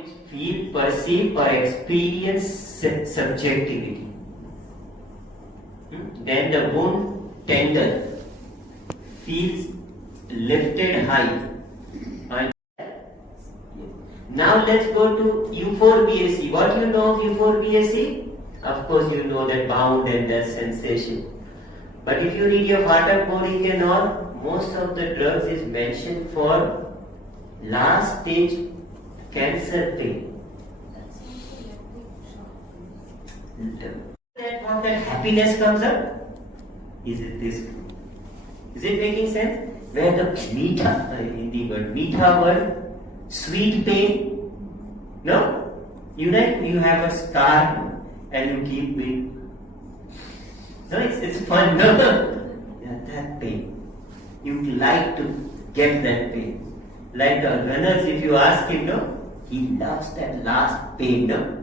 which feel, perceive or experience subjectivity. Then the wound tender, feels lifted high. And now let's go to euphorbiacy. What do you know of euphorbiacy? Of course you know that bound and that sensation. But if you read your Vata Korik and all, most of the drugs is mentioned for last stage cancer pain. That happiness comes up. Is it this? Is it making sense? Where the meetha, in the word meetha word, sweet pain. No? You have a scar and you keep it. No, it's fun. No, yeah, that pain. You like to get that pain. Like the runners, if you ask him, no, he loves that last pain. No,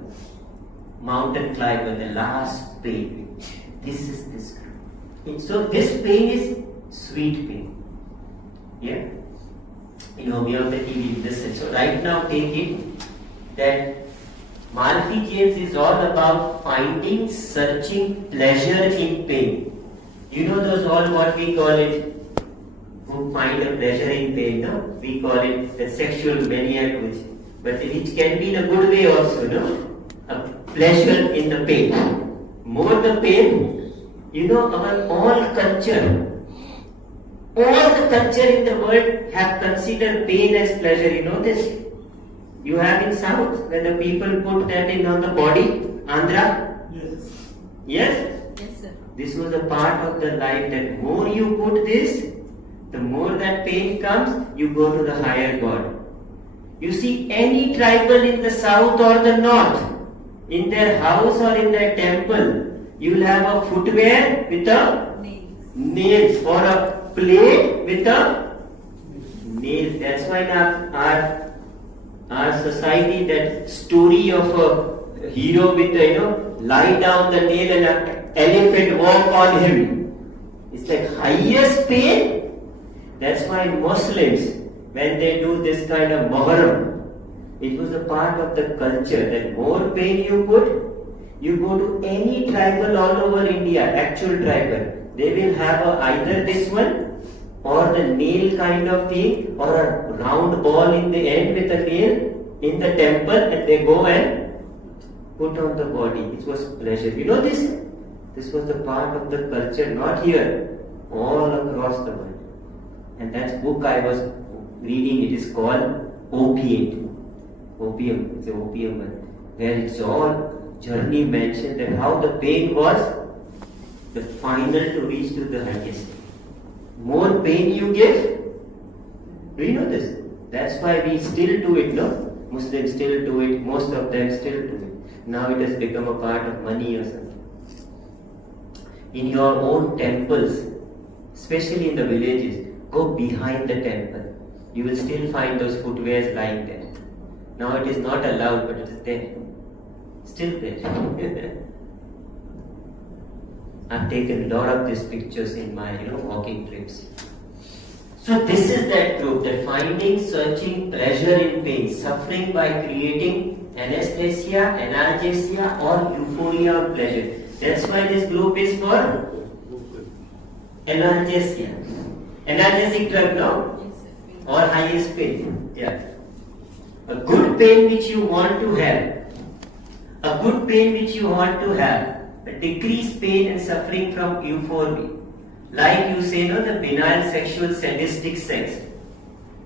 mountain climber, the last pain. This is this. So this pain is sweet pain. Yeah. In homeopathy, we listen. So right now, take it that Malfy-James is all about finding, searching pleasure in pain. You know those all what we call it, who find a pleasure in pain, no? We call it the sexual maniac, but which can be in a good way also, no? A pleasure in the pain. More the pain, you know, our all the culture in the world have considered pain as pleasure, you know this? You have in South, when the people put that in on the body, Andhra? Yes. Yes? Yes, sir. This was a part of the life that more you put this, the more that pain comes, you go to the higher God. You see any tribal in the South or the North, in their house or in their temple, you will have a footwear with a nails or a plate with a nails. That's why in our society, that story of a hero with lie down the nail and an elephant walk on him. It's like highest pain. That's why Muslims, when they do this kind of Muharram, it was a part of the culture that more pain you put, you go to any tribal all over India, actual tribal, they will have either this one or the nail kind of thing, or a round ball in the end with a nail in the temple, and they go and put on the body. It was pleasure. You know this? This was the part of the culture, not here, all across the world. And that book I was reading, it is called Opiate. Opium, it's an opium one, where it's all journey mentioned that how the pain was the final to reach to the highest. More pain you give, do you know this? That's why we still do it, no? Muslims still do it, most of them still do it. Now it has become a part of money or something. In your own temples, especially in the villages, go behind the temple. You will still find those footwears lying there. Now it is not allowed, but it is there. Still there. I've taken a lot of these pictures in my walking trips. So this is that group, that finding, searching, pleasure in pain, suffering by creating anesthesia, analgesia or euphoria or pleasure. That's why this group is for analgesia. Analgesic drug, no? Or highest pain. Yeah. A good pain which you want to have. A good pain which you want to have. A decreased pain and suffering from euphoria. Like you say, no, the benign sexual sadistic sex.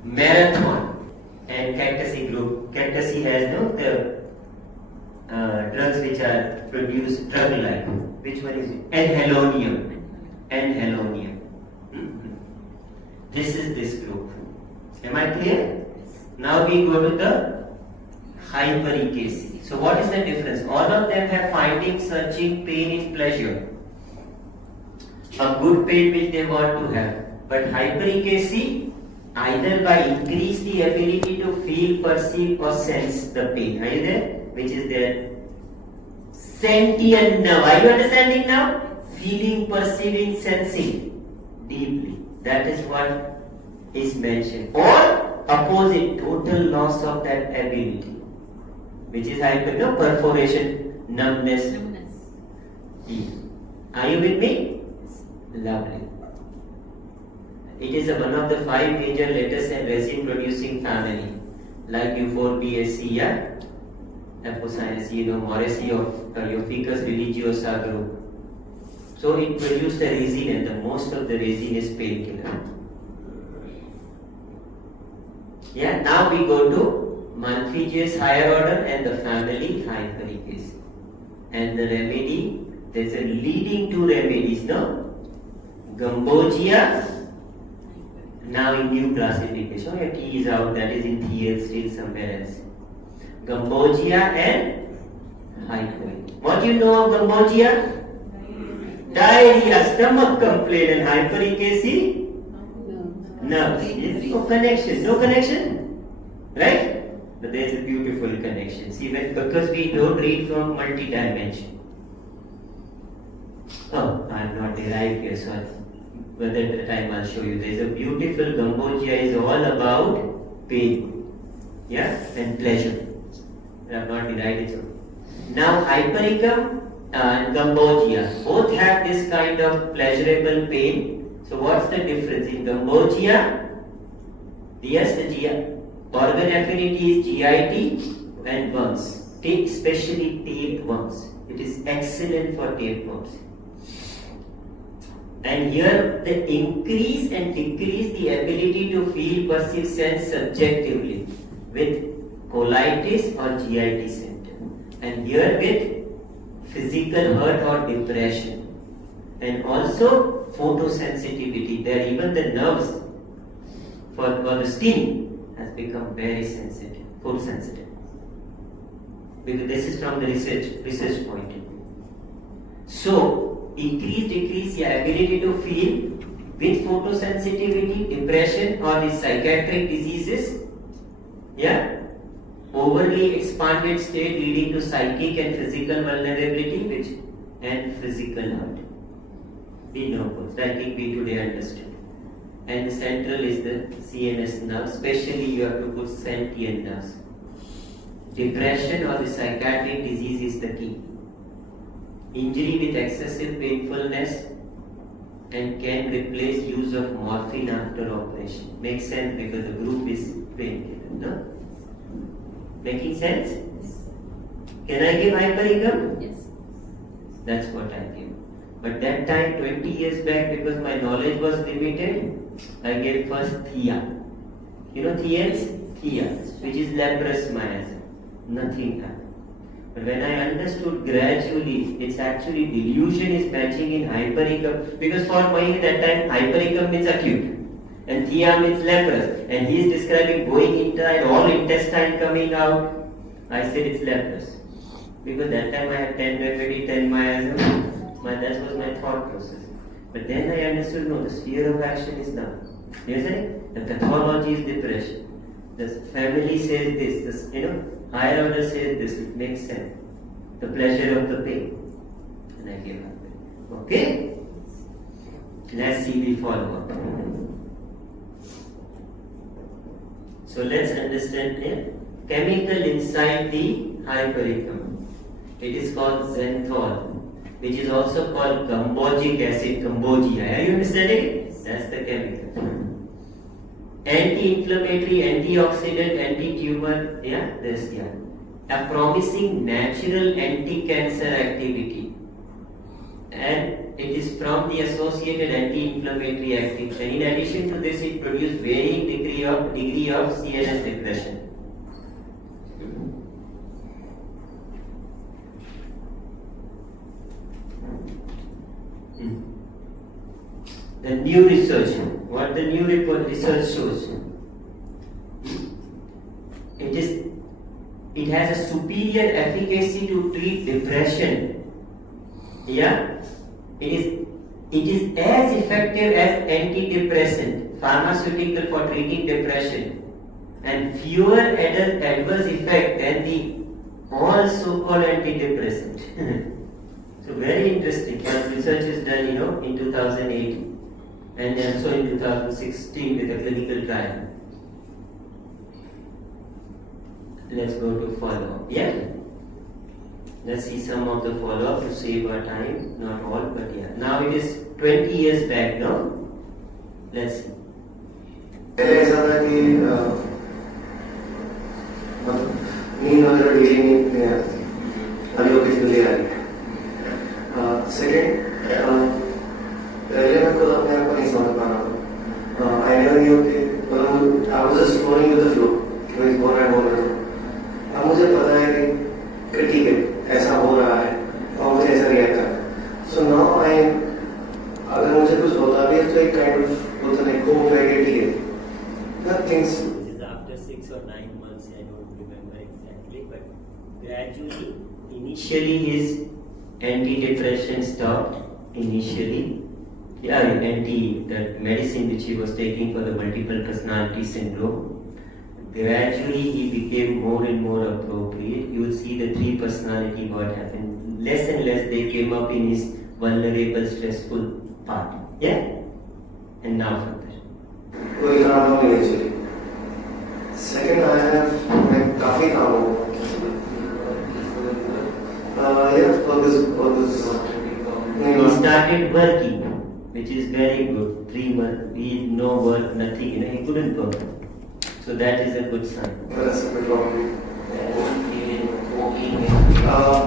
Marathon and Cactusy group. Cactusy has the drugs which are produced drug-like. Which one is it? Anheldonium. Anheldonium. This is this group. Am I clear? Now we go to the hypericacea. So what is the difference? All of them have finding, searching, pain in pleasure. A good pain which they want to have. But hypericacea, either by increase the ability to feel, perceive or sense the pain. Are you there? Which is their sentient nerve. Are you understanding now? Feeling, perceiving, sensing deeply. That is what is mentioned. Or opposite, total loss of that ability. which is perforation, numbness. Are you with me? Lovely. It is one of the 5 major lettuce and resin producing family, like Euphorbiaceae, Apocynaceae, Moraceae of your Ficus religiosa group. So it produces the resin, and the most of the resin is painkiller. Yeah, now we go to Malpighiaceae higher order and the family Hypericaceae. And the remedy, there's a leading 2 remedies, no? Gambogia, now in new classification. Your T is out, that is in TL still somewhere else. Gambogia and Hypericaceae. What do you know of Gambogia? Diarrhea, stomach complaint, and Hypericaceae? Nerves. Yes, no connection. No connection? Right? But there is a beautiful connection. See, because we don't read from multi-dimension. Oh, I am not derived here, so but at the time I'll show you. There is a beautiful Gambogia is all about pain, yeah, and pleasure. I have not derived it. Now, Hypericum and Gambogia both have this kind of pleasurable pain. So, what's the difference in Gambogia? Yes, the GI organ affinity is GIT and worms, especially tapeworms. It is excellent for tapeworms. And here the increase and decrease the ability to feel, perceive, sense subjectively with colitis or GIT symptom, and here with physical hurt or depression, and also photosensitivity. There even the nerves for the skin has become very sensitive, photosensitive. Because this is from the research point of view. So decrease the ability to feel with photosensitivity, depression, or the psychiatric diseases. Yeah, overly expanded state leading to psychic and physical vulnerability, and physical hurt. We know both. I think we today understood. And the central is the CNS nerve. Especially you have to put sentient nerves. Depression or the psychiatric disease is the key. Injury with excessive painfulness and can replace use of morphine after operation. Makes sense because the group is painkiller, no? Making sense? Yes. Can I give Hypericum? Yes. That's what I give. But that time, 20 years back, because my knowledge was limited, I gave first Thea. You know Theans? Thea, which is leprous miasm. Nothing happened. But when I understood gradually, it's actually delusion is matching in Hypericum, because for me at that time, Hypericum means acute, and Thea means leprous, and he is describing going inside, all intestine coming out. I said it's leprous, because that time I had 10 remedy, 10 miasm. That was my thought process. But then I understood, no, the sphere of action is down. Isn't it? The pathology is depression. The family says this, higher order says this, it makes sense. The pleasure of the pain. And I gave up. Okay? Let's see the follow-up. So let's understand here. Chemical inside the Hypericum. It is called xanthol, which is also called gambogic acid, Gambogia. Are you understanding it? That's the chemical. Anti-inflammatory, antioxidant, anti-tumor, a promising natural anti-cancer activity, and it is from the associated anti-inflammatory activity. In addition to this, it produces varying degree of CNS depression. The new research, what the new research shows, it has a superior efficacy to treat depression. Yeah, it is as effective as antidepressant, pharmaceutical for treating depression, and fewer adverse effect than the all so-called antidepressant. So very interesting. One research is done, in 2008. And also in 2016 with a clinical trial. let's go to follow. Yeah. Let's see some of the follow-up to save our time. Not all, but yeah. Now it is 20 years back now. Let's see. पहले ऐसा था कि नींद वगैरह daily नहीं आती, अभी occasionally आ रही है। सेकेंड, पहले मैं खुद अपने आप को नहीं समझ पा रहा था। आई नेवर न्यू कि मतलब I was just flowing with the flow, कि बोल रहा है। अब मुझे पता है कि ठीक है, ऐसा हो रहा है और मुझे ऐसा रिएक्ट करना है। सो नाउ आई, अगर मुझे कुछ होता भी है तो एक काइंड ऑफ होता नहीं, होप है कि ठीक है। This is after 6 or 9 months, I don't remember exactly, but gradually, initially his antidepressant stopped. Initially, yeah, that medicine which he was taking for the multiple personality syndrome. Gradually, he became more and more appropriate. You will see the 3 personality what happened. Less and less they came up in his vulnerable, stressful part. Yeah, and now further. कोई काम हो नहीं चली। Second I have, मैं काफी काम हो he started working, which is very good. 3 months, he no work, nothing, he couldn't work. So that is a good sign.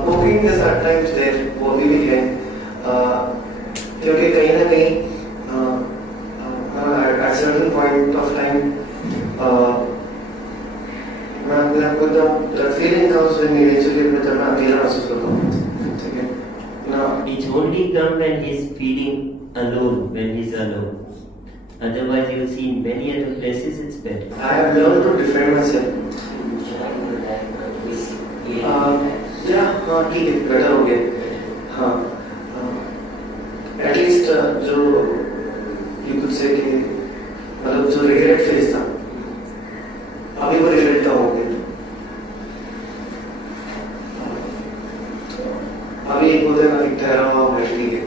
Cooking is at times there, वो भी है, क्योंकि कहीं ना कहीं at certain point of time, मैं अपने आप को the feeling comes when me eventually जब मैं अकेला महसूस करता हूँ, ठीक है ना। It only comes when he is feeling alone, when he is alone. Otherwise, you will see in many other places it's better. I have learned to defend myself. हाँ ठीक है, बेटर हो गया। हाँ, एटलीस्ट जो you could say कि मतलब जो रिग्रेट फेज था, अभी वो रिग्रेट कम हो गया। अभी एक बोलते हैं कि ठहरा हुआ है, ठीक है,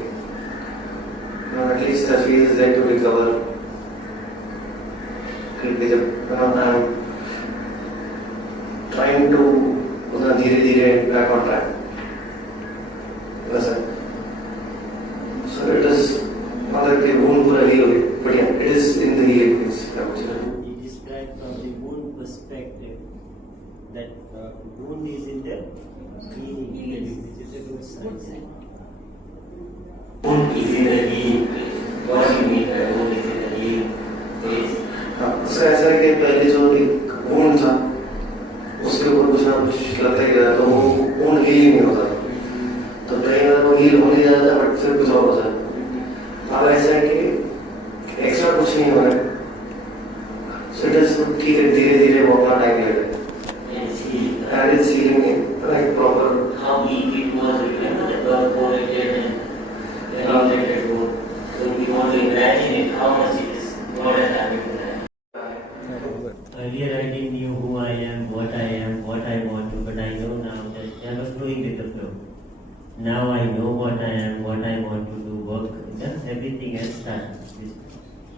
at least the feel is there to recover. क्योंकि जब आई एम ट्राइंग टू उतना धीरे धीरे बैक ऑन ट्रैक, वैसा सो इट इज मतलब कि वुंड पूरा हील हो गया, but yeah, it is in the healing phase. You describe from the wound perspective that wound is in the healing phase, which is a good sign. Wound is in the healing phase. What do you mean by wound is in the healing phase? उसका ऐसा है कि पहले जो एक wound था, उसके ऊपर कुछ ना कुछ लगता है तो वो wound heal नहीं होता, तो कहीं ना वो heal हो नहीं जाता, बट फिर कुछ और हो जाता। अब ऐसा है कि एक्स्ट्रा कुछ नहीं हो रहा है, सो इट इज ठीक है, धीरे धीरे वो अपना टाइम ले रहा है, and it's healing like proper. How easy it was, remember that was correlated and related to, so we want to imagine it, how much it is, what has happened to that. Earlier I didn't know who I am, what I want to, but I know now that I was going with the flow. Now I know what I am, what I want to do, work, everything else starts.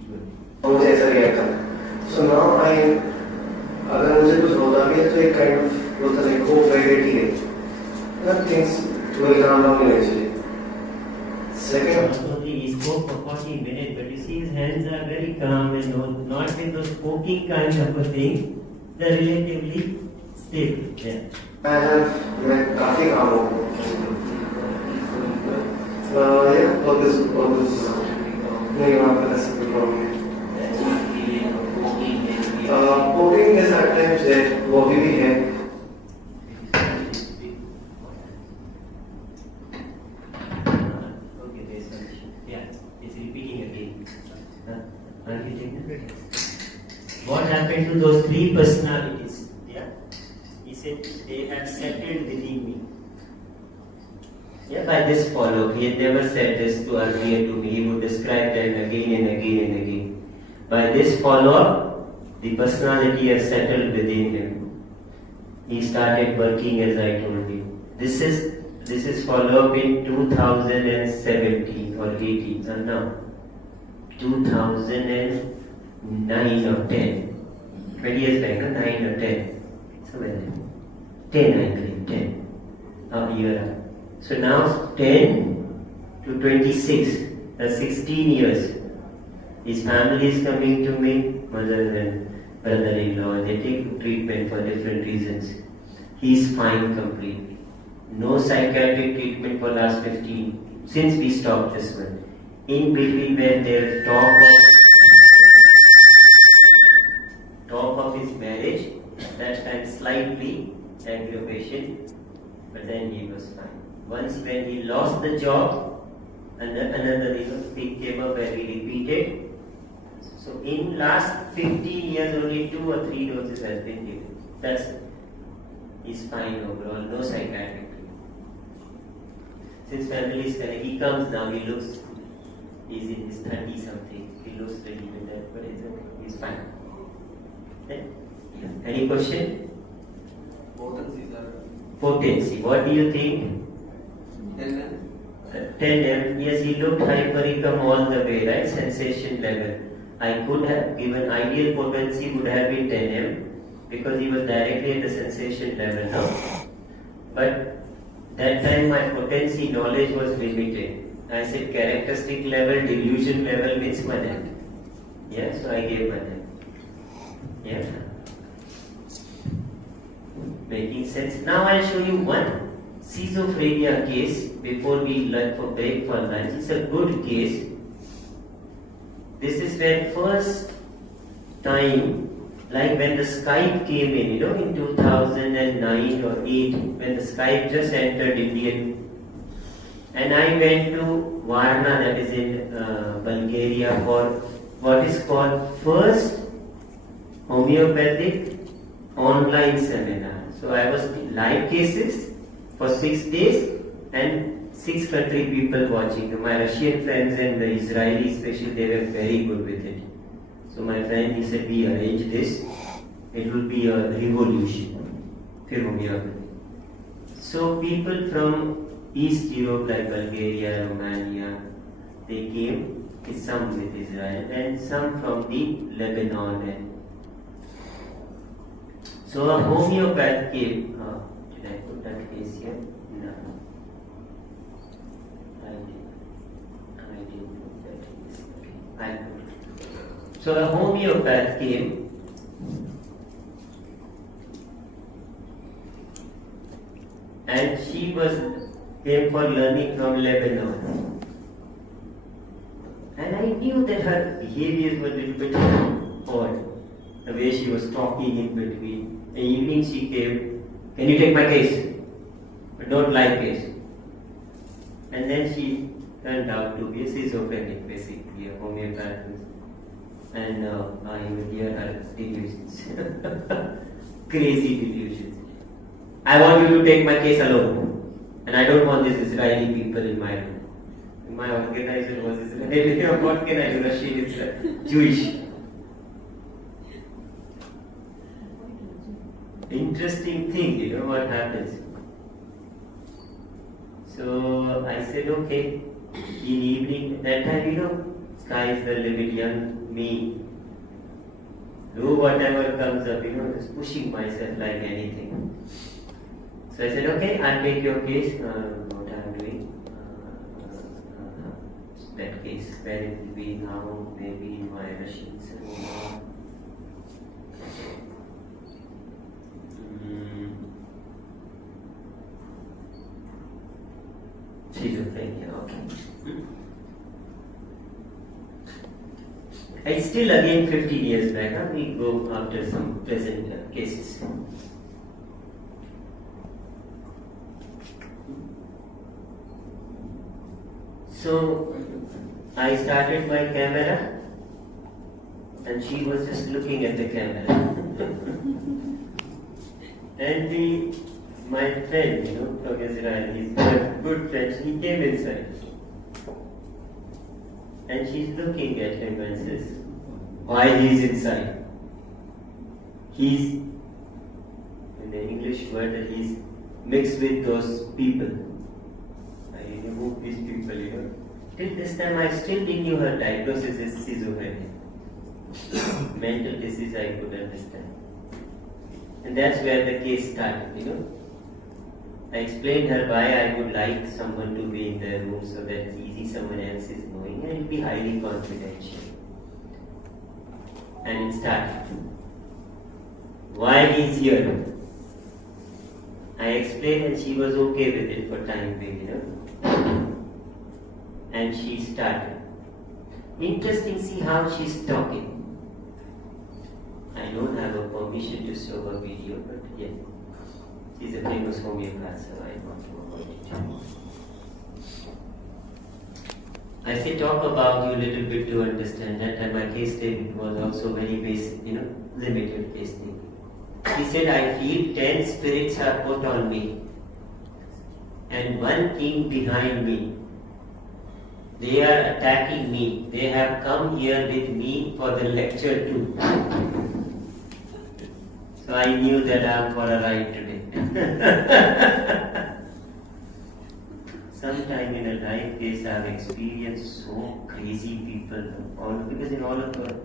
Good. मुझे ऐसा react करना। So now I, अगर मुझे कुछ होता भी है तो एक काइंड ऑफ होता है को वेरी ठीक है, things will come down eventually. Second, he spoke for 40 minutes, but you see his hands are very calm and not with those poking kind of a thing. They're relatively stable. Yeah. मैं काफी काम हूँ। Yeah, all this नहीं वहाँ पर ऐसा कुछ problem है। Poking is at times there, वो भी है। What happened to those 3 personalities? Yeah, he said they have settled within me. Yeah, by this follow, he had never said this to earlier to me. He would describe them again and again and again. By this follow-up, the personality has settled within him. He started working, as I told you. This is follow-up in 2017 or 18. No, 2009 or 10. 20 years back, no? 9 or 10. Somewhere there. 10, I believe, 10. A year. So now 10 to 26, that's 16 years. His family is coming to me, mother and brother-in-law, they take treatment for different reasons. He is fine completely. No psychiatric treatment for last 15, since we stopped this one. In between when there's talk of his marriage, that time slightly aggravation, but then he was fine. Once when he lost the job, another thing came up where he repeated. So in last 15 years only 2 or 3 doses has been given. That's it. He's fine overall, no psychiatric. Since family is correct, he comes now, he looks, he's in his 30 something, he looks really with that, but it's okay, he's fine. Then, any question? Potency, what do you think? 10M, yes, he looked hypericum all the way, right? Sensation level. I could have given ideal potency would have been 10M because he was directly at the sensation level now. But that time my potency knowledge was limited. I said characteristic level, delusion level means 1M. Yeah, so I gave 1M. Yeah. Making sense. Now I'll show you one schizophrenia case before we lunch for break for lunch. It's a good case. This is when first time, like when the Skype came in, in 2009 or 8, when the Skype just entered India. And I went to Varna, that is in Bulgaria, for what is called first homeopathic online seminar. So I was live cases for 6 days and 6 country people watching. My Russian friends and the Israeli especially, they were very good with it. So my friend, he said, we arrange this. It will be a revolution. So people from East Europe like Bulgaria, Romania, they came, some with Israel and some from the Lebanon. So a homeopath came. Did I put that case here? No. I didn't put that case. Okay. I put it. So a homeopath came. And she came for learning from Lebanon. And I knew that her behaviors were a little bit odd. The way she was talking in between. In the evening she came, can you take my case? But don't like case. And then she turned out to be a schizophrenic, basically, a homeopath. And I would hear her delusions. Crazy delusions. I want you to take my case alone. And I don't want these Israeli people in my room. My organizer was Israeli. What can I do? She is Jewish. Interesting thing, what happens. So I said, okay, in evening, that time, sky is the limit, young me. Do whatever comes up, just pushing myself like anything. So I said, okay, I'll take your case, what I'm doing. That case, where it will be now, maybe in my Russian seminar. Schizophrenia, okay. It's still again 15 years back, we go after some present cases. So I started my camera and she was just looking at the camera. And my friend, from Israel, he's a good friend, he came inside. And she's looking at him and says, why he's inside? He's, in the English word, that he's mixed with those people. I remove these people, Till this time, I still didn't know her diagnosis is schizophrenia. Mental disease I could understand. And that's where the case started, I explained her why I would like someone to be in the room so that it's easy, someone else is knowing, and it will be highly confidential. And it started. Why he's here? I explained and she was okay with it for time being, And she started. Interesting, see how she's talking. I don't have a permission to show her video, but yeah. She's a famous homeopath, so I want to avoid it. I say talk about you a little bit to understand that, and my case statement was also very basic, limited case statement. He said, I feel 10 spirits are put on me and one king behind me. They are attacking me. They have come here with me for the lecture too. So I knew that I am for a ride today. Sometime in a life case I have experienced so crazy people, because in all of the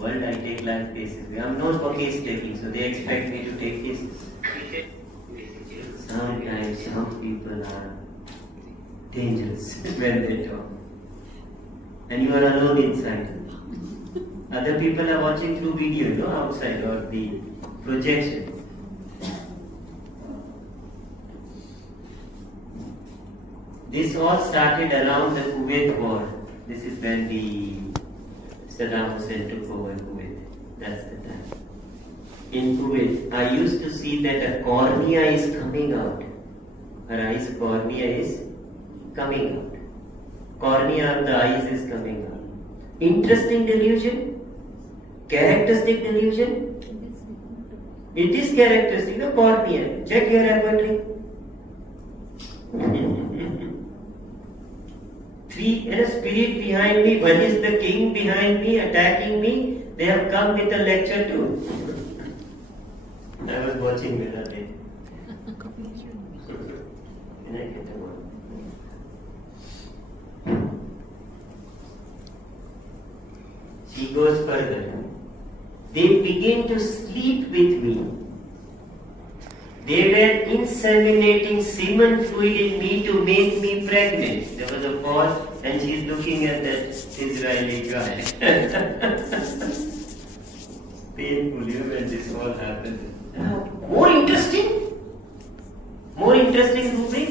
world I take life cases. I am known for case taking, so they expect me to take cases. Sometimes some people are dangerous when they talk. And you are alone inside. Other people are watching through video, outside or the projection. This all started around the Kuwait war. This is when the Saddam Hussein took over Kuwait. That's the time. In Kuwait, I used to see that a cornea is coming out. Her eyes cornea is coming out. Cornea of the eyes is coming out. Interesting delusion? Characteristic delusion? It is characteristic, cornea. Check your repertory. Three, and a spirit behind me. One is the king behind me, attacking me. They have come with a lecture too. I was watching the other day. Can I get the one? She goes further. They begin to sleep with me. They were inseminating semen fluid in me to make me pregnant. There was a pause and she's looking at that Israeli guy. Painful, when this all happened. More interesting? More interesting, Ruby?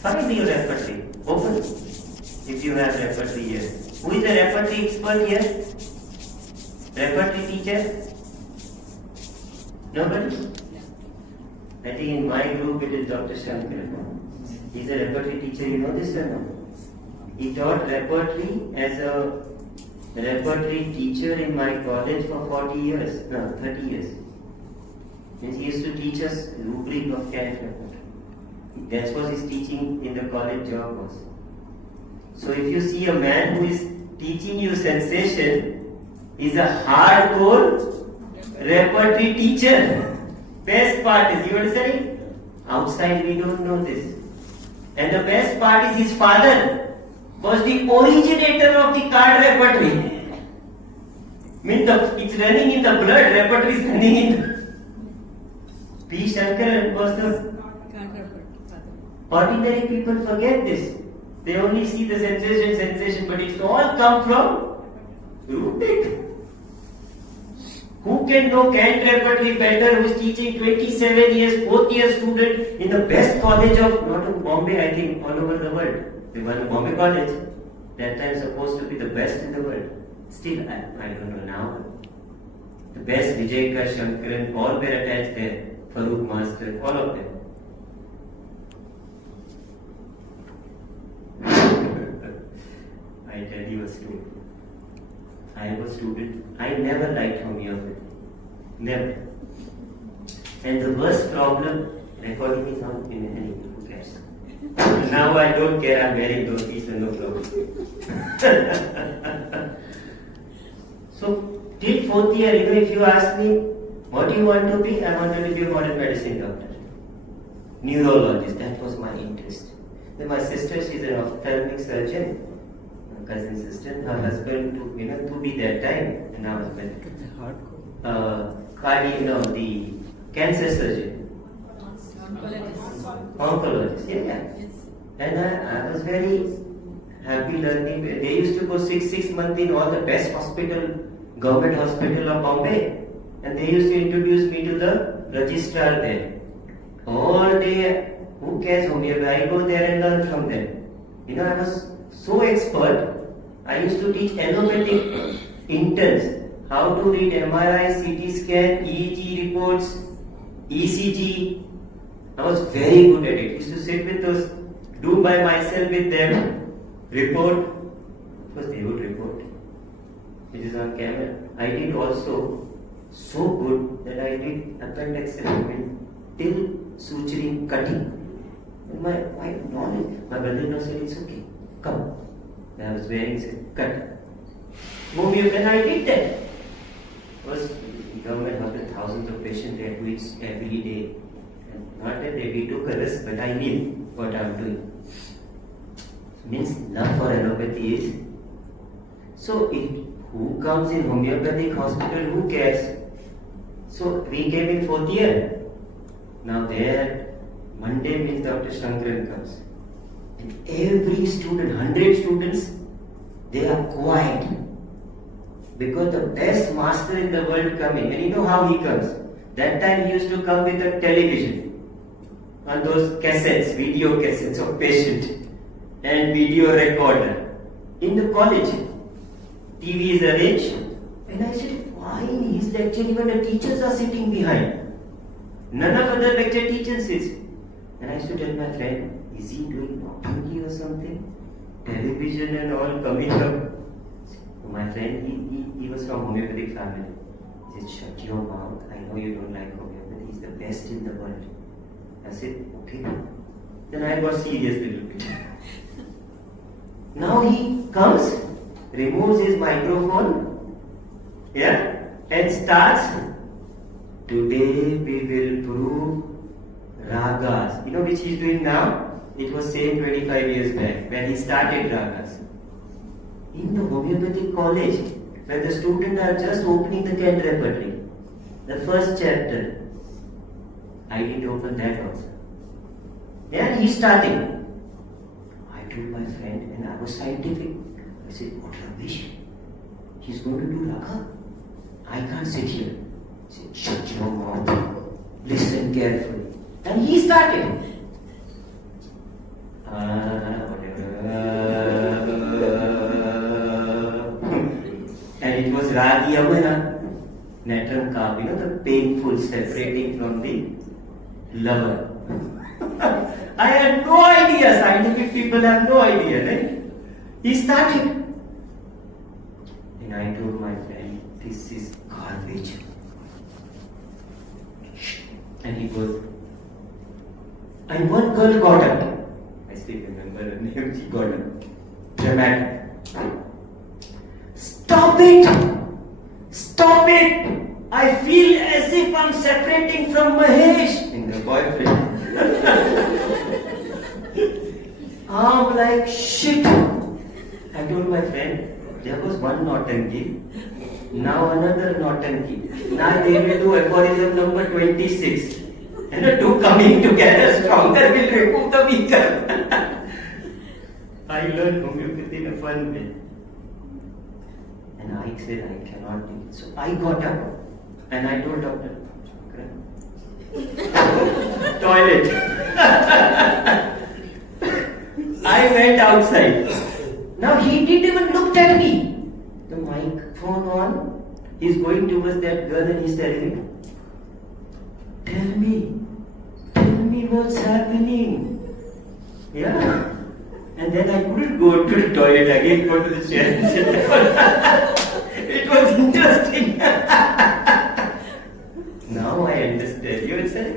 Find your repertory. Open. If you have repertory here. Who is the repertory expert here? Repertory teacher? Nobody? I think in my group it is Dr. Shankar. He's a repertory teacher, you know this or no? He taught repertory as a repertory teacher in my college for 30 years. Means he used to teach us rubric of cat repertory. That's what his teaching in the college job was. So if you see a man who is teaching you sensation, is a hardcore repertory teacher. Best part is, you understand? Outside we don't know this. And the best part is his father was the originator of the card repertory. Means it's running in the blood, repertory is running in the... P. Shankar was the... Ordinary people forget this. They only see the sensation, but it's all come from Rupik. Who can know Kant repertory better, who is teaching 27 years, 4th year student in the best college of, not in Bombay, I think, all over the world. They were in Bombay College. That time supposed to be the best in the world. Still, I don't know now. The best Vijayka, Shankaran, all were attached there. Farooq Master, all of them. I tell you a story. I was a student. I never liked homeopathy. Never. And the worst problem, recording is on in any who cares. Now I don't care, I'm wearing those pieces, no problem. So, till 4th year, if you ask me, what do you want to be? I wanted to be a modern medicine doctor. Neurologist, that was my interest. Then my sister, she's an ophthalmic surgeon. Cousin sister, her husband to be that time, and now husband. The cancer surgeon. Oncologist, yeah. Yes. And I was very happy learning. They used to go 6 months in all the best hospital, government hospital of Bombay. And they used to introduce me to the registrar there. All day, who cares homeopathy? I go there and learn from them. You know, I was so expert. I used to teach allopathic interns how to read MRI, CT scan, EEG reports, ECG. I was very good at it. Used to sit with those, do by myself with them, report. First they would report, which is on camera. I did also so good that I did appendectomy till suturing, cutting. And my knowledge, my brother-in-law said, it's okay, come. And I was wearing, said, cut. Homeopathy, and I did that. Was government hospital, thousands of patients, they do it every day. And not that we took a risk, but I knew what I was doing. Means love for allopathy is. So if who comes in homeopathic hospital, who cares? So we came in 4th year. Now there, Monday means Dr. Shankran comes. And every student, 100 students, they are quiet. Because the best master in the world come in. And you know how he comes. That time he used to come with a television. On those cassettes, video cassettes of patient. And video recorder. In the college. TV is arranged. And I said, why in his lecture even the teachers are sitting behind? None of other lecture teachers sits. And I used to tell my friend, is he doing nocturne or something? Television and all coming up. So my friend, he was from homeopathic family. He said, shut your mouth. I know you don't like homeopathy. He's the best in the world. I said, okay. Then I got serious a little bit. Now he comes, removes his microphone, yeah, and starts. Today we will prove ragas. You know which he's doing now? It was same 25 years back when he started ragas. In the homeopathic college, when the students are just opening the Kent repertory, the first chapter, I didn't open that also. Yeah, he's starting. I told my friend, and I was scientific. I said, what rubbish? He's going to do raga. I can't sit here. He said, shut your mouth. Listen carefully. And he started. And it was Radi Yamana, Natram Kav, you know, the painful separating from the lover. I had no idea, scientific people have no idea, right? He started. And I told my friend, this is garbage. And he goes, and one girl got up. I still remember her name, she got up. Dramatic. Stop it! Stop it! I feel as if I'm separating from Mahesh. And the boyfriend. I'm like, shit. I told my friend, there was one Nautanki, now another Nautanki. Now they will do aphorism number 26. And the two coming together stronger will remove the weaker. I learned homeopathy in a fun way. And I said, I cannot do it. So I got up and I told doctor, toilet. I went outside. Now he didn't even look at me. The microphone on. He's going towards that girl and he's telling me, tell me what's happening. Yeah. And then I couldn't go to the toilet again, go to the chair and sit down. It was interesting. Now I understand. You understand?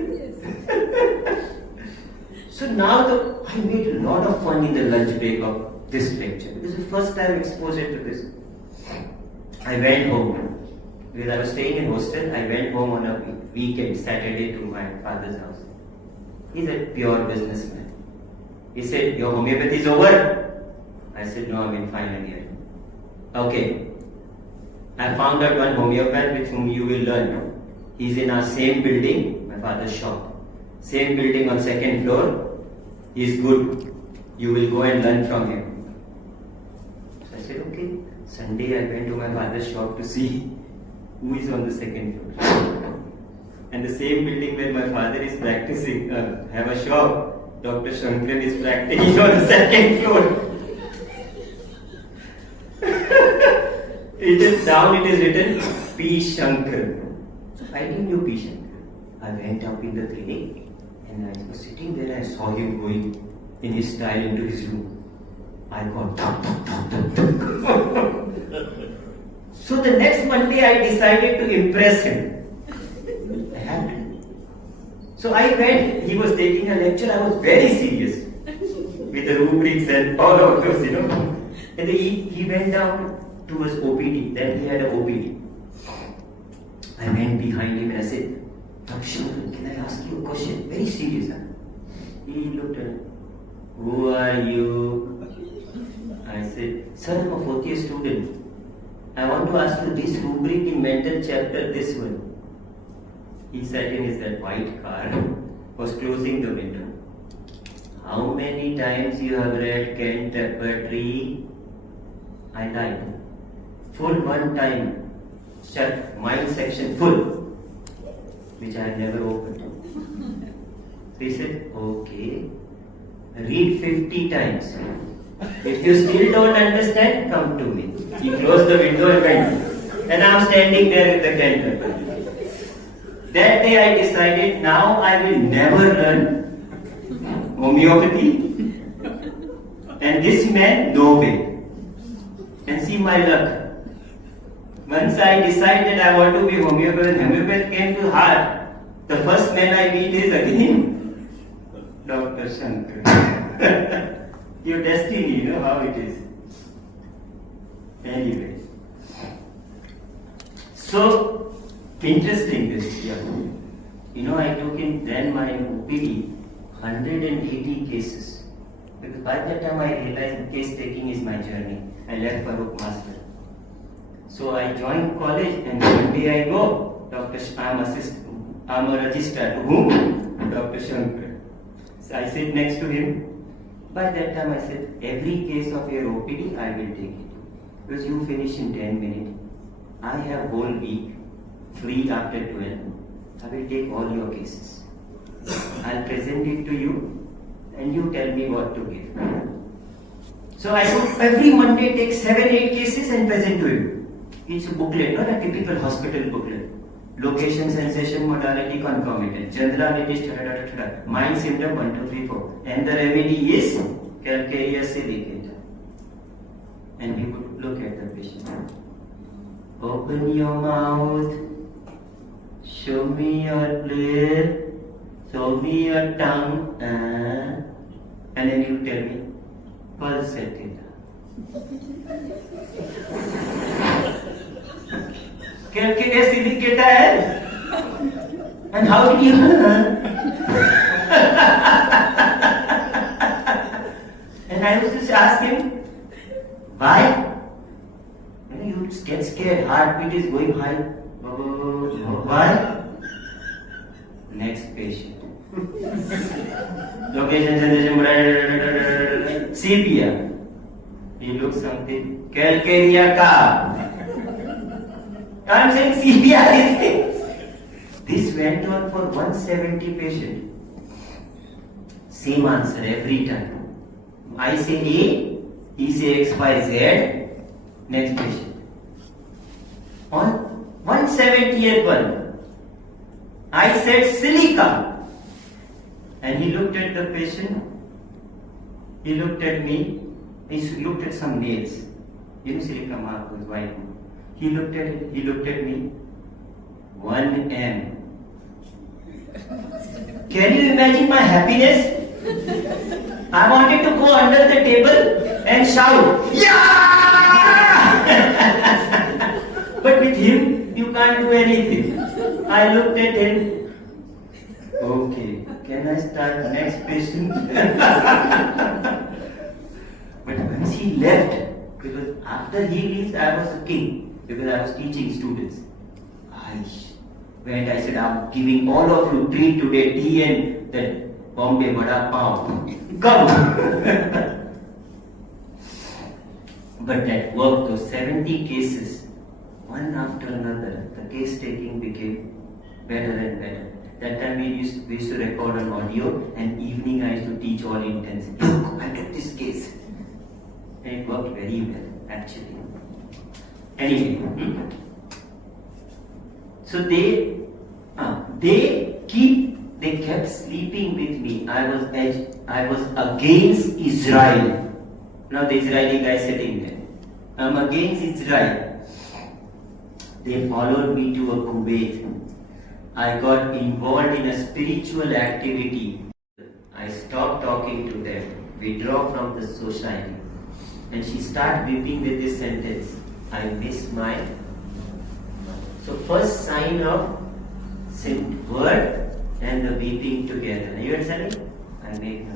So now I made a lot of fun in the lunch break of this lecture. This is the first time exposure to this. I went home. Because I was staying in hostel, I went home on a weekend, Saturday, to my father's house. He's a pure businessman. He said, your homeopathy is over? I said, no, I'm in final year. Okay. I found out one homeopath with whom you will learn. He's in our same building, my father's shop. Same building on second floor. He's good. You will go and learn from him. So I said, okay. Sunday I went to my father's shop to see who is on the second floor. And the same building where my father is practicing, have a shop, Dr. Shankran is practicing on the second floor. It is down, it is written P. Shankar. So I didn't know P. Shankar. I went up in the clinic and I was sitting there and I saw him going in his style into his room. I got thunk, thunk, thunk, thunk, thunk. So the next Monday I decided to impress him. I had to. So I went, he was taking a lecture, I was very serious with the rubrics and all of those, And then he went down towards OPD, then he had an OPD. I went behind him and I said, Dr. Shankar, can I ask you a question? Very serious. Huh? He looked at me. Who are you? I said, sir, I'm a fourth year student. I want to ask you this rubric in mental chapter, this one. He sat in his that white car, was closing the window. How many times you have read Kent Tree? I lied. Full one time. Shut, mind section full. Which I have never opened. So he said, okay. Read 50 times. If you still don't understand, come to me. He closed the window and went. And I'm standing there with the candle. That day I decided, now I will never learn homeopathy. And this man, no way. And see my luck. Once I decided I want to be homeopath, homeopath came to heart. The first man I meet is again Dr. Shankar. Your destiny, you know how it is. Anyway. So, interesting this year. I took in then my OPD 180 cases. Because by that time I realized case taking is my journey. I left Farooq Master. So I joined college and one day I go, I'm a registrar. To whom? Dr. Shankar. So I sit next to him. By that time I said, every case of your OPD, I will take it. Because you finish in 10 minutes. I have whole week, free after 12. I will take all your cases. I'll present it to you and you tell me what to give. So I would every Monday take 7-8 cases and present to him. It's a booklet, not a typical hospital booklet. Location, sensation, modality, concomitant. General, mind, symptom, 1, 2, 3, 4. And the remedy is calcareous silicate. And we would look at the patient. Open your mouth. Show me your lip. Show me your tongue. And then you tell me, pulse set it. Calcareous silicate है? And how did you? And I was just asking, why? You get scared, heartbeat is going high. Why? Next patient. Location, sensation, sepia. He looks something. Calcarea ka. I'm saying sepia is. This went on for 170 patients. Same answer every time. I say A, he say X, Y, Z. Next patient. On 170th one, I said silica. And he looked at the patient. He looked at me. He looked at some nails. Silica mark was white. He looked at it. He looked at me. 1M. Can you imagine my happiness? I wanted to go under the table and shout, yeah! But with him, you can't do anything. I looked at him. Okay, can I start next patient? But once he left, because after he leaves, I was a king, because I was teaching students. I said, I'm giving all of you treat today, tea and that Bombay Vada Pav. Come! But that worked, those 70 cases, one after another, the case taking became better and better. That time we used to record on audio, and evening I used to teach all interns. Look, I took this case. And it worked very well, actually. Anyway, so they kept sleeping with me. I was against Israel. Now the Israeli guy sitting there. I'm against Israel. They followed me to a Kuwait. I got involved in a spiritual activity. I stopped talking to them, withdraw from the society. And she started weeping with this sentence, I miss my. So first sign of word and the weeping together. Are you understanding? I make note.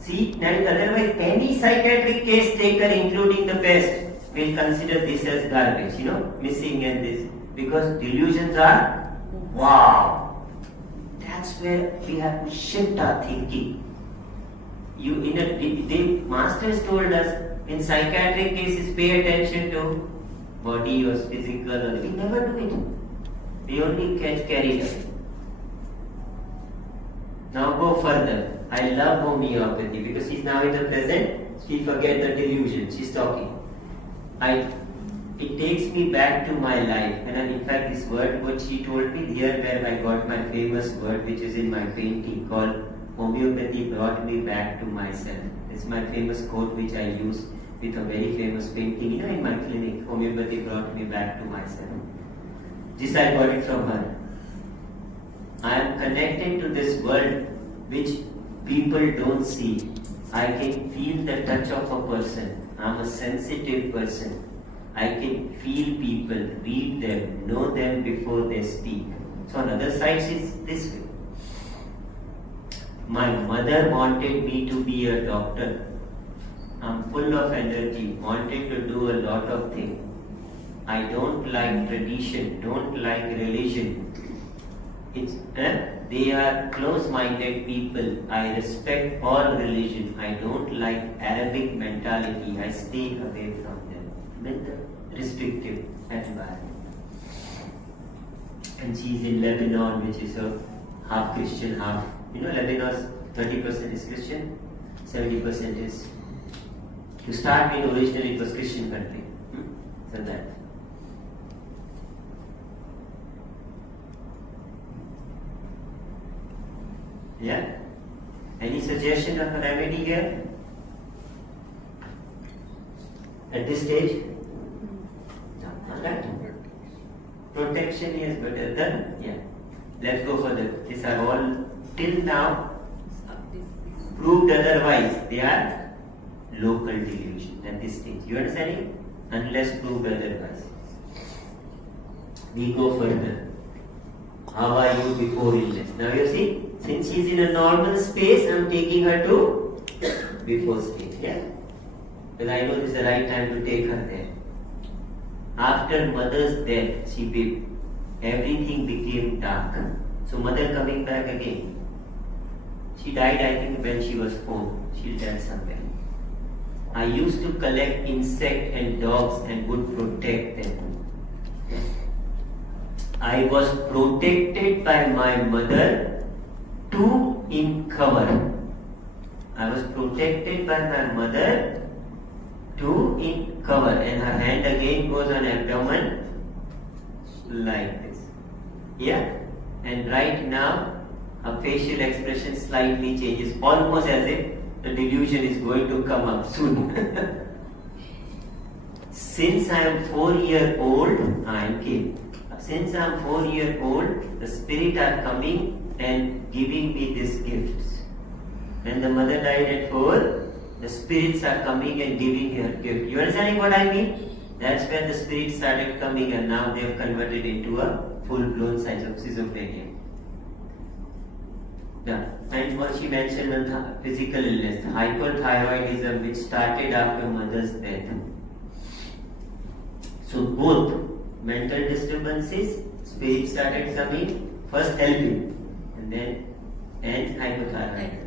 See, that is otherwise any psychiatric case taken, including the best, will consider this as garbage, missing and this. Because delusions are, wow. That's where we have to shift our thinking. The masters told us, in psychiatric cases, pay attention to body or physical, we never do it. We only catch carried away. Now go further. I love homeopathy because she's now in the present, she forget the delusion, she's talking. It takes me back to my life, and in fact this word what she told me, here where I got my famous word which is in my painting called homeopathy brought me back to myself. It's my famous quote which I use with a very famous painting, in my clinic, homeopathy brought me back to myself. This I got it from her. I am connected to this world which people don't see. I can feel the touch of a person. I am a sensitive person. I can feel people, read them, know them before they speak. So on other sides it's this way. My mother wanted me to be a doctor. I'm full of energy, wanted to do a lot of things. I don't like tradition, don't like religion. They are close-minded people. I respect all religion. I don't like Arabic mentality. I stay away from them. With the restrictive environment. And she is in Lebanon, which is a half Christian, half. Lebanon's 30% is Christian, 70% is. To start with, originally it was Christian country. So that. Yeah? Any suggestion of a remedy here? At this stage? No, not that. Protection is better than, yeah. Let's go further. These are all, till now, proved otherwise. They are local delusion at this stage. You understand it? Unless proved otherwise. We go further. How are you before illness? Now you see, since she is in a normal space, I am taking her to before stage. Yeah? Because I know this is the right time to take her there. After mother's death, she wept. Everything became dark. So mother coming back again. She died, I think, when she was 4. She'll tell somewhere. I used to collect insects and dogs and would protect them. I was protected by my mother to in cover. I was protected by my mother to in cover, and her hand again goes on abdomen like this. Yeah? And right now her facial expression slightly changes, almost as if the delusion is going to come up soon. Since I am 4-year-old, I am killed. Since I am 4-year-old, the spirit are coming and giving me these gifts. When the mother died at 4, the spirits are coming and giving her gift. You understanding what I mean? That's where the spirits started coming, and now they have converted into a full-blown schizophrenia. Yeah. And what she mentioned on the physical illness, hypothyroidism, which started after mother's death. So both mental disturbances, spirit started coming, First helping and then hypothyroid.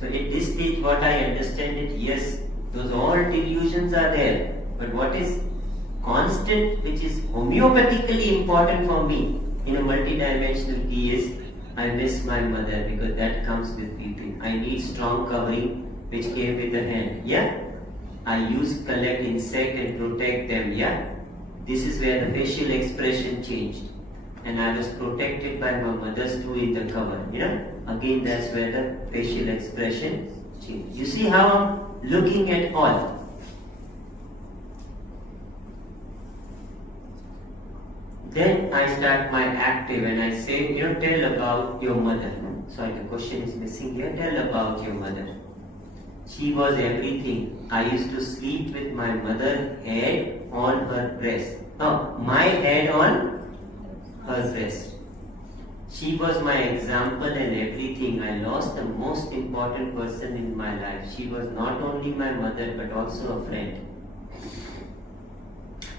So at this stage what I understand it, yes, those all delusions are there. But what is constant, which is homeopathically important for me in a multidimensional key is I miss my mother because that comes with breathing. I need strong covering which came with the hand. Yeah? I collect insect and protect them. Yeah? This is where the facial expression changed. And I was protected by my mother's too in the cover. Yeah? Again, that's where the facial expression changed. You see how I'm looking at all. Then I start my active and I say, tell about your mother. Sorry, the question is missing here. Tell about your mother. She was everything. I used to sleep with my mother head on her breast. Oh, my head on her breast. She was my example and everything. I lost the most important person in my life. She was not only my mother but also a friend.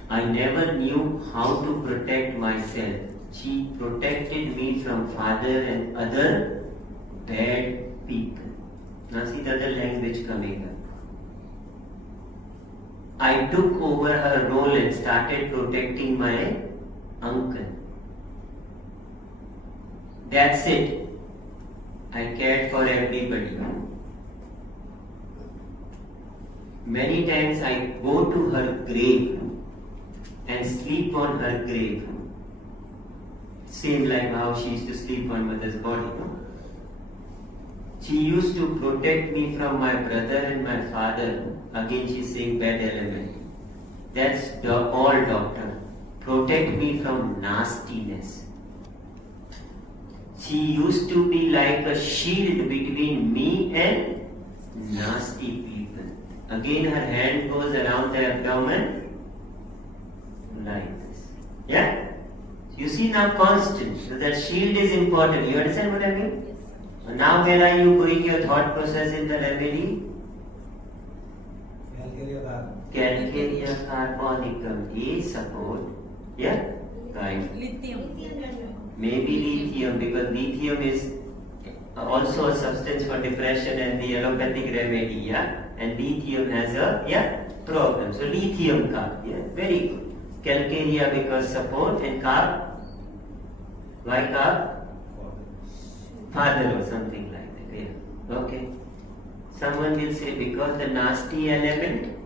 I never knew how to protect myself. She protected me from father and other bad people. Now see the other language coming up. I took over her role and started protecting my uncle. That's it. I cared for everybody. Many times I go to her grave and sleep on her grave. Same like how she used to sleep on mother's body. She used to protect me from my brother and my father. Again she's saying bad element. That's all doctor. Protect me from nastiness. She used to be like a shield between me and nasty people. Again her hand goes around the abdomen like this. Yeah? You see now constant. So that shield is important. You understand what I mean? Yes. Now where are you going your thought process in the remedy? Calcareous carbonicum is support. Yeah? Right. Lithium. Maybe lithium because lithium is also a substance for depression and the allopathic remedy. Yeah? And lithium has a problem. So lithium carb. Yeah? Very good. Calcarea because support and carb. Why carb? Father or something like that. Yeah. Okay. Someone will say because the nasty element,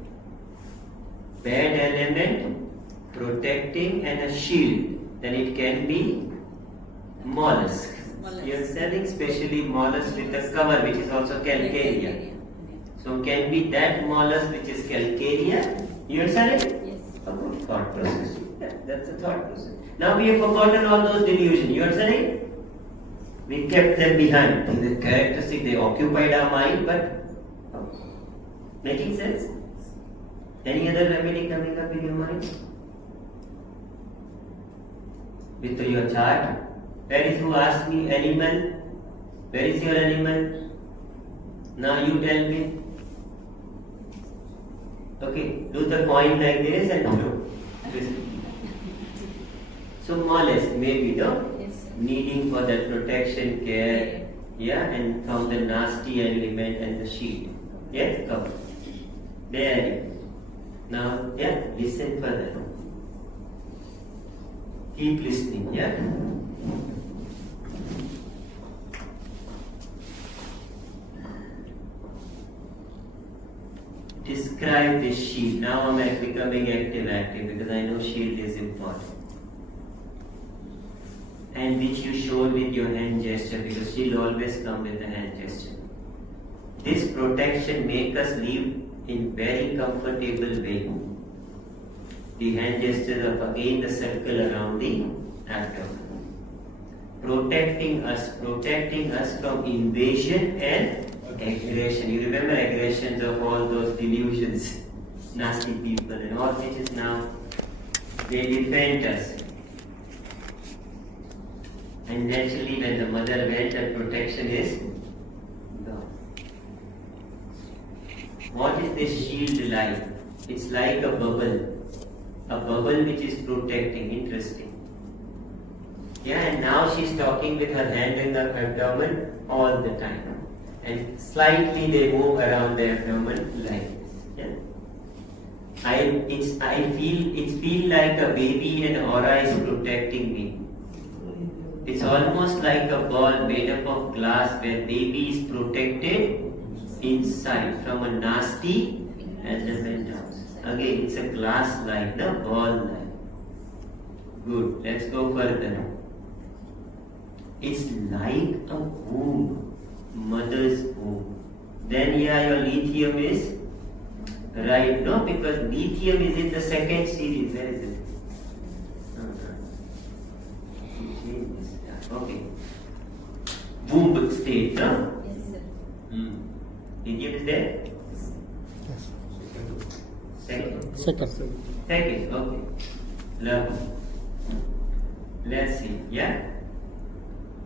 bad element, protecting and a shield, then it can be mollusk. You are selling specially mollusk with the cover which is also calcarea. So can be that mollusk which is calcarea. You understand it? A good thought process. Yeah, that's a thought process. Now we have forgotten all those delusions. You understand it? We kept them behind. The characteristic, they occupied our mind, but making sense? Any other remedy coming up in your mind? With your chart? Where is who asked me animal? Where is your animal? Now you tell me. Okay, do the coin like this and do this. So mollusk maybe needing for that protection, care, yeah, and from the nasty element and the sheet. Yes, come. There. Now, yeah, listen further. Keep listening, yeah. Describe this shield. Now I'm becoming active because I know shield is important. And which you showed with your hand gesture because shield always come with the hand gesture. This protection make us live in very comfortable way. The hand gesture of again the circle around the abdomen. Protecting us from invasion and aggression. You remember aggressions of all those delusions, nasty people and all which is now, they defend us. And naturally when the mother went, that protection is gone. What is this shield like? It's like a bubble which is protecting. Interesting. Yeah, and now she's talking with her hand in the abdomen all the time. And slightly they move around the abdomen like this. Yeah? I feel like a baby and aura is protecting me. It's almost like a ball made up of glass where baby is protected inside from a nasty element outside. Again, it's a glass like the ball like. Good. Let's go further. It's like a womb, mother's womb. Then yeah, your lithium is right, no? Because lithium is in the second series. Where is it? Okay. Womb state, no? Yes, sir. Lithium is there? Yes. Second. Second. Okay. Lovely. Let's see. Yeah?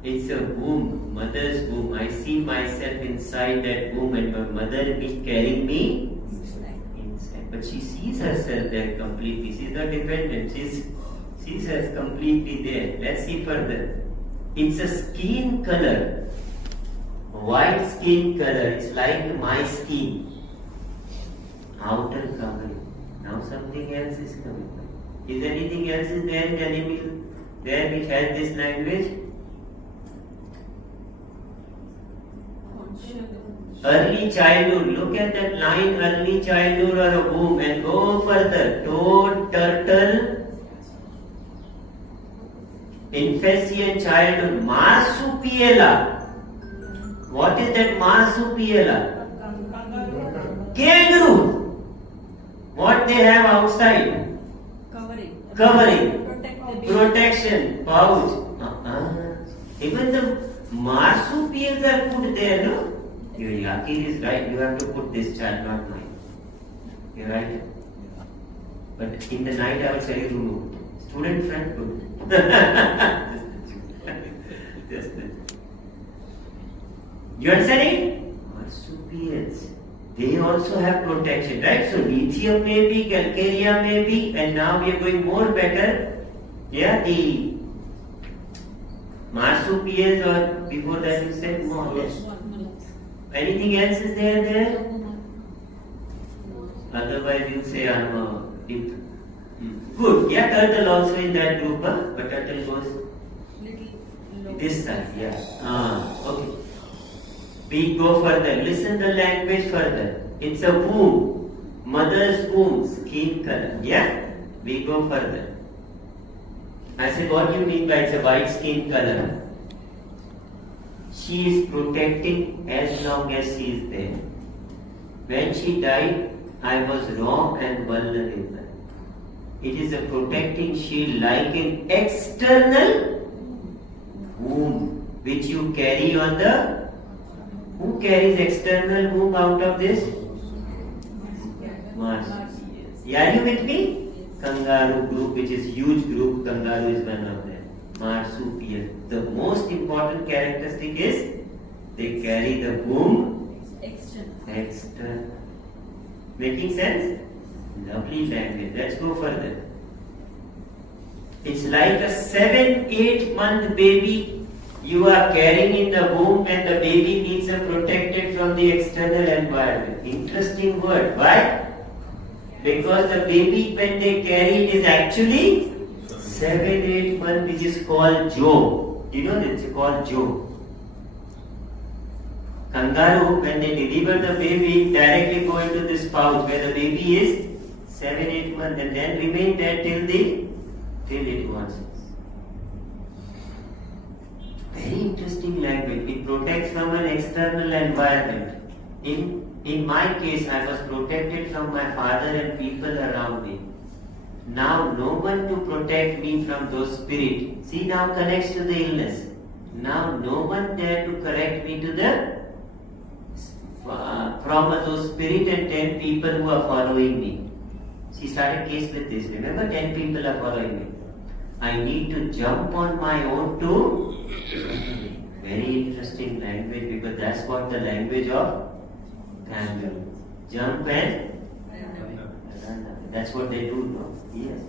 It's a womb, mother's womb. I see myself inside that womb and my mother be carrying me inside. But she sees herself there completely. She's not dependent. She sees herself completely there. Let's see further. It's a skin color. White skin color. It's like my skin. Outer covering. Now something else is coming. Is anything else is there in the animal there which has this language? Early childhood. Look at that line, early childhood or a womb, and go further. Toad, turtle, infancy and childhood. Marsupiala. What is that marsupiala? Kangaroo. What they have outside? Covering. Protection. Pouch. Even the marsupials are put there, no? Your Yakir is right. You have to put this child, not mine. You're right. But in the night I will say you remove. Student friend, good. Just you understand it? Marsupials. They also have protection, right? So lithium may be, calcaria may be, and now we are going more better. Yeah, the marsupials, or before that you said more or less. Anything else is there? Otherwise you say I'm a deep. Good. Yeah, turtle also in that group, huh? But turtle goes this side. Yeah. Okay. We go further. Listen the language further. It's a womb. Mother's womb. Skin color. Yeah? We go further. I said, what do you mean by it's a white skin color? She is protecting as long as she is there. When she died, I was raw and vulnerable. It is a protecting shield like an external womb which you carry on the. Who carries external womb out of this? Mars. Are you with me? Kangaroo group, which is huge group. Kangaroo is one of them. Marsupial. The most important characteristic is they carry the womb external. Making sense? Lovely language. Let's go further. It's like a 7-8 month baby you are carrying in the womb, and the baby needs a protected from the external environment. Interesting word. Why? Because the baby when they carry it is actually 7-8 months, which is called Joe. You know this? It's called Joe. Kangaroo, when they deliver the baby, directly go into this pouch where the baby is 7-8 months and then remain there till it wants. Very interesting language. It protects from an external environment. In my case, I was protected from my father and people around me. Now no one to protect me from those spirits. See, now connects to the illness. Now no one there to correct me to the from those spirit and 10 people who are following me. She started case with this. Remember, 10 people are following me. I need to jump on my own to. Very interesting language, because that's what the language of kangaroo. Jump and run. That's what they do, no? Yes.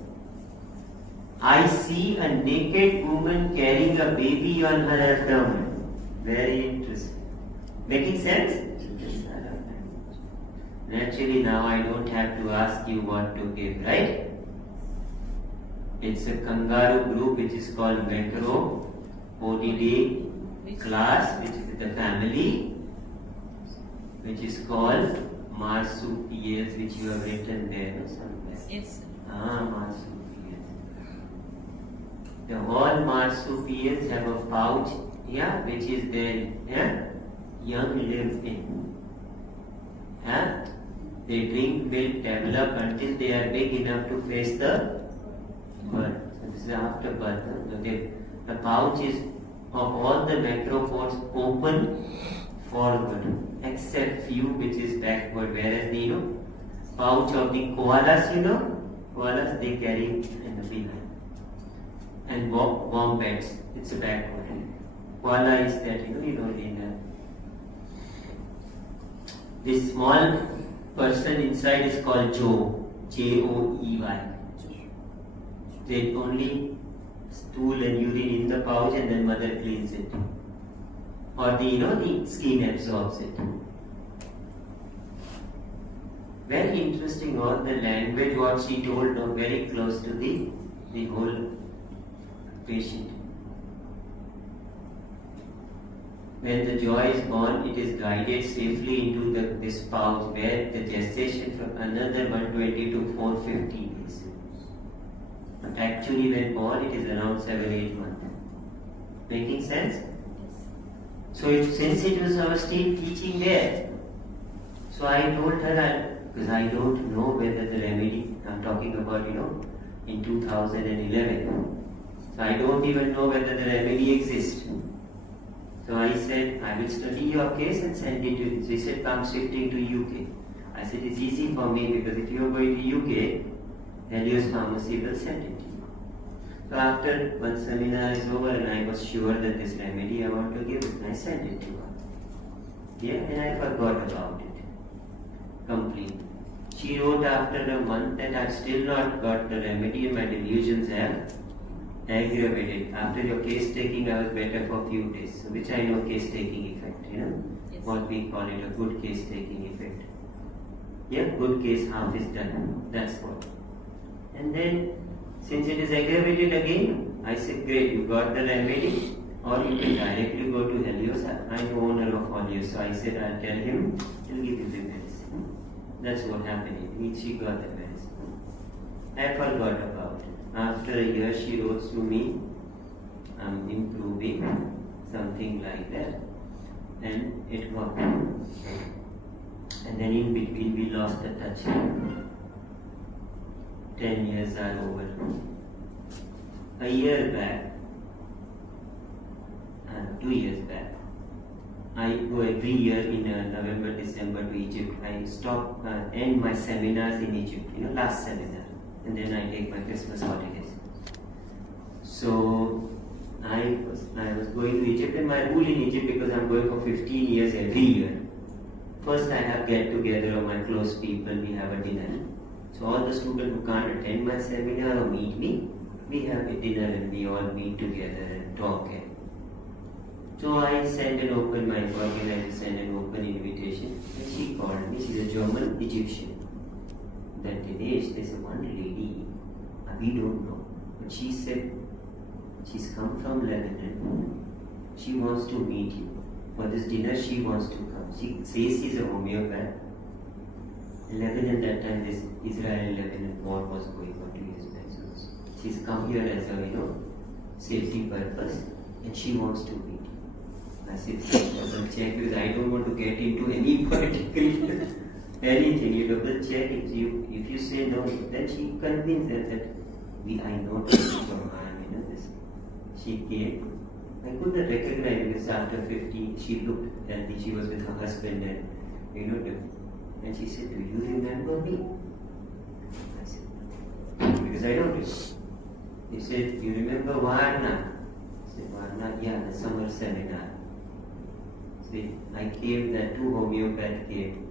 I see a naked woman carrying holding a baby on her abdomen. Very interesting. Making sense? Naturally, now I don't have to ask you what to give, right? It's a kangaroo group which is called Macropodidae class, which is the family, which is called marsupials, which you have written there somewhere. Yes. Marsupials. The all marsupials have a pouch, which is their young live in. They drink milk, develop until they are big enough to face the birth. So this is after birth. Okay. The pouch is of all the macropods open forward, except few which is backward. Whereas the pouch of the koalas, koalas they carry in the behind. And wombats, it's a backward. Koala is that in this small person inside is called Joe, Joey. They only stool and urine in the pouch and then mother cleans it. Or the skin absorbs it. Very interesting all the language what she told very close to the whole patient. When the joy is born, it is guided safely into this pouch where the gestation from another 120 to 450 days. But actually when born, it is around 7-8 months. Making sense? So since it was our state teaching there, so I told her, because I don't know whether the remedy, I'm talking about, in 2011. So I don't even know whether the remedy exists. So I said, I will study your case and send it to you. She said, I'm shifting to UK. I said, it's easy for me because if you are going to UK, Helios Pharmacy will send it to you. So after one seminar is over and I was sure that this remedy I want to give it, I sent it to her. And I forgot about it completely. She wrote after a month that I've still not got the remedy and my delusions have aggravated. After your case taking, I was better for a few days. So which I know case taking effect, Yes. What we call it a good case taking effect. Good case half is done. That's what. And then since it is aggravated again, I said, great, you got the remedy, or you can directly go to Helios. I'm the owner of Helios. So I said, I'll tell him, he'll give you the medicine. That's what happened. She got the medicine. I forgot about it. After a year, she wrote to me, I'm improving, something like that. And it worked. And then in between, we lost the touch. 10 years are over. A year back, 2 years back, I go every year in November, December to Egypt. I end my seminars in Egypt, last seminar. And then I take my Christmas holidays. So I was going to Egypt, and my rule in Egypt, because I'm going for 15 years every year. First I have get together of my close people, we have a dinner. So all the students who can't attend my seminar or meet me, we have a dinner and we all meet together and talk. So I send an open, my organizer sent an open invitation. And she called me, she's a German Egyptian. That Dinesh, there's one lady, we don't know, but she said she's come from Lebanon. She wants to meet you. For this dinner, she wants to come. She says she's a homeopath. Lebanon, that time, this Israel-Lebanon war was going on 2 years back. So she's come here as a, safety purpose, and she wants to meet you. I said, double check, because I don't want to get into any political anything. You double check. If you say no, then she convinced her that I know from her. This. She came. I couldn't recognize because after 50, she looked healthy. She was with her husband, and and she said, "Do you remember me?" I said, "Because I don't." He said, "You remember Varna?" I said, "Varna, yeah, the summer seminar." See, I came. That 2 homeopath came.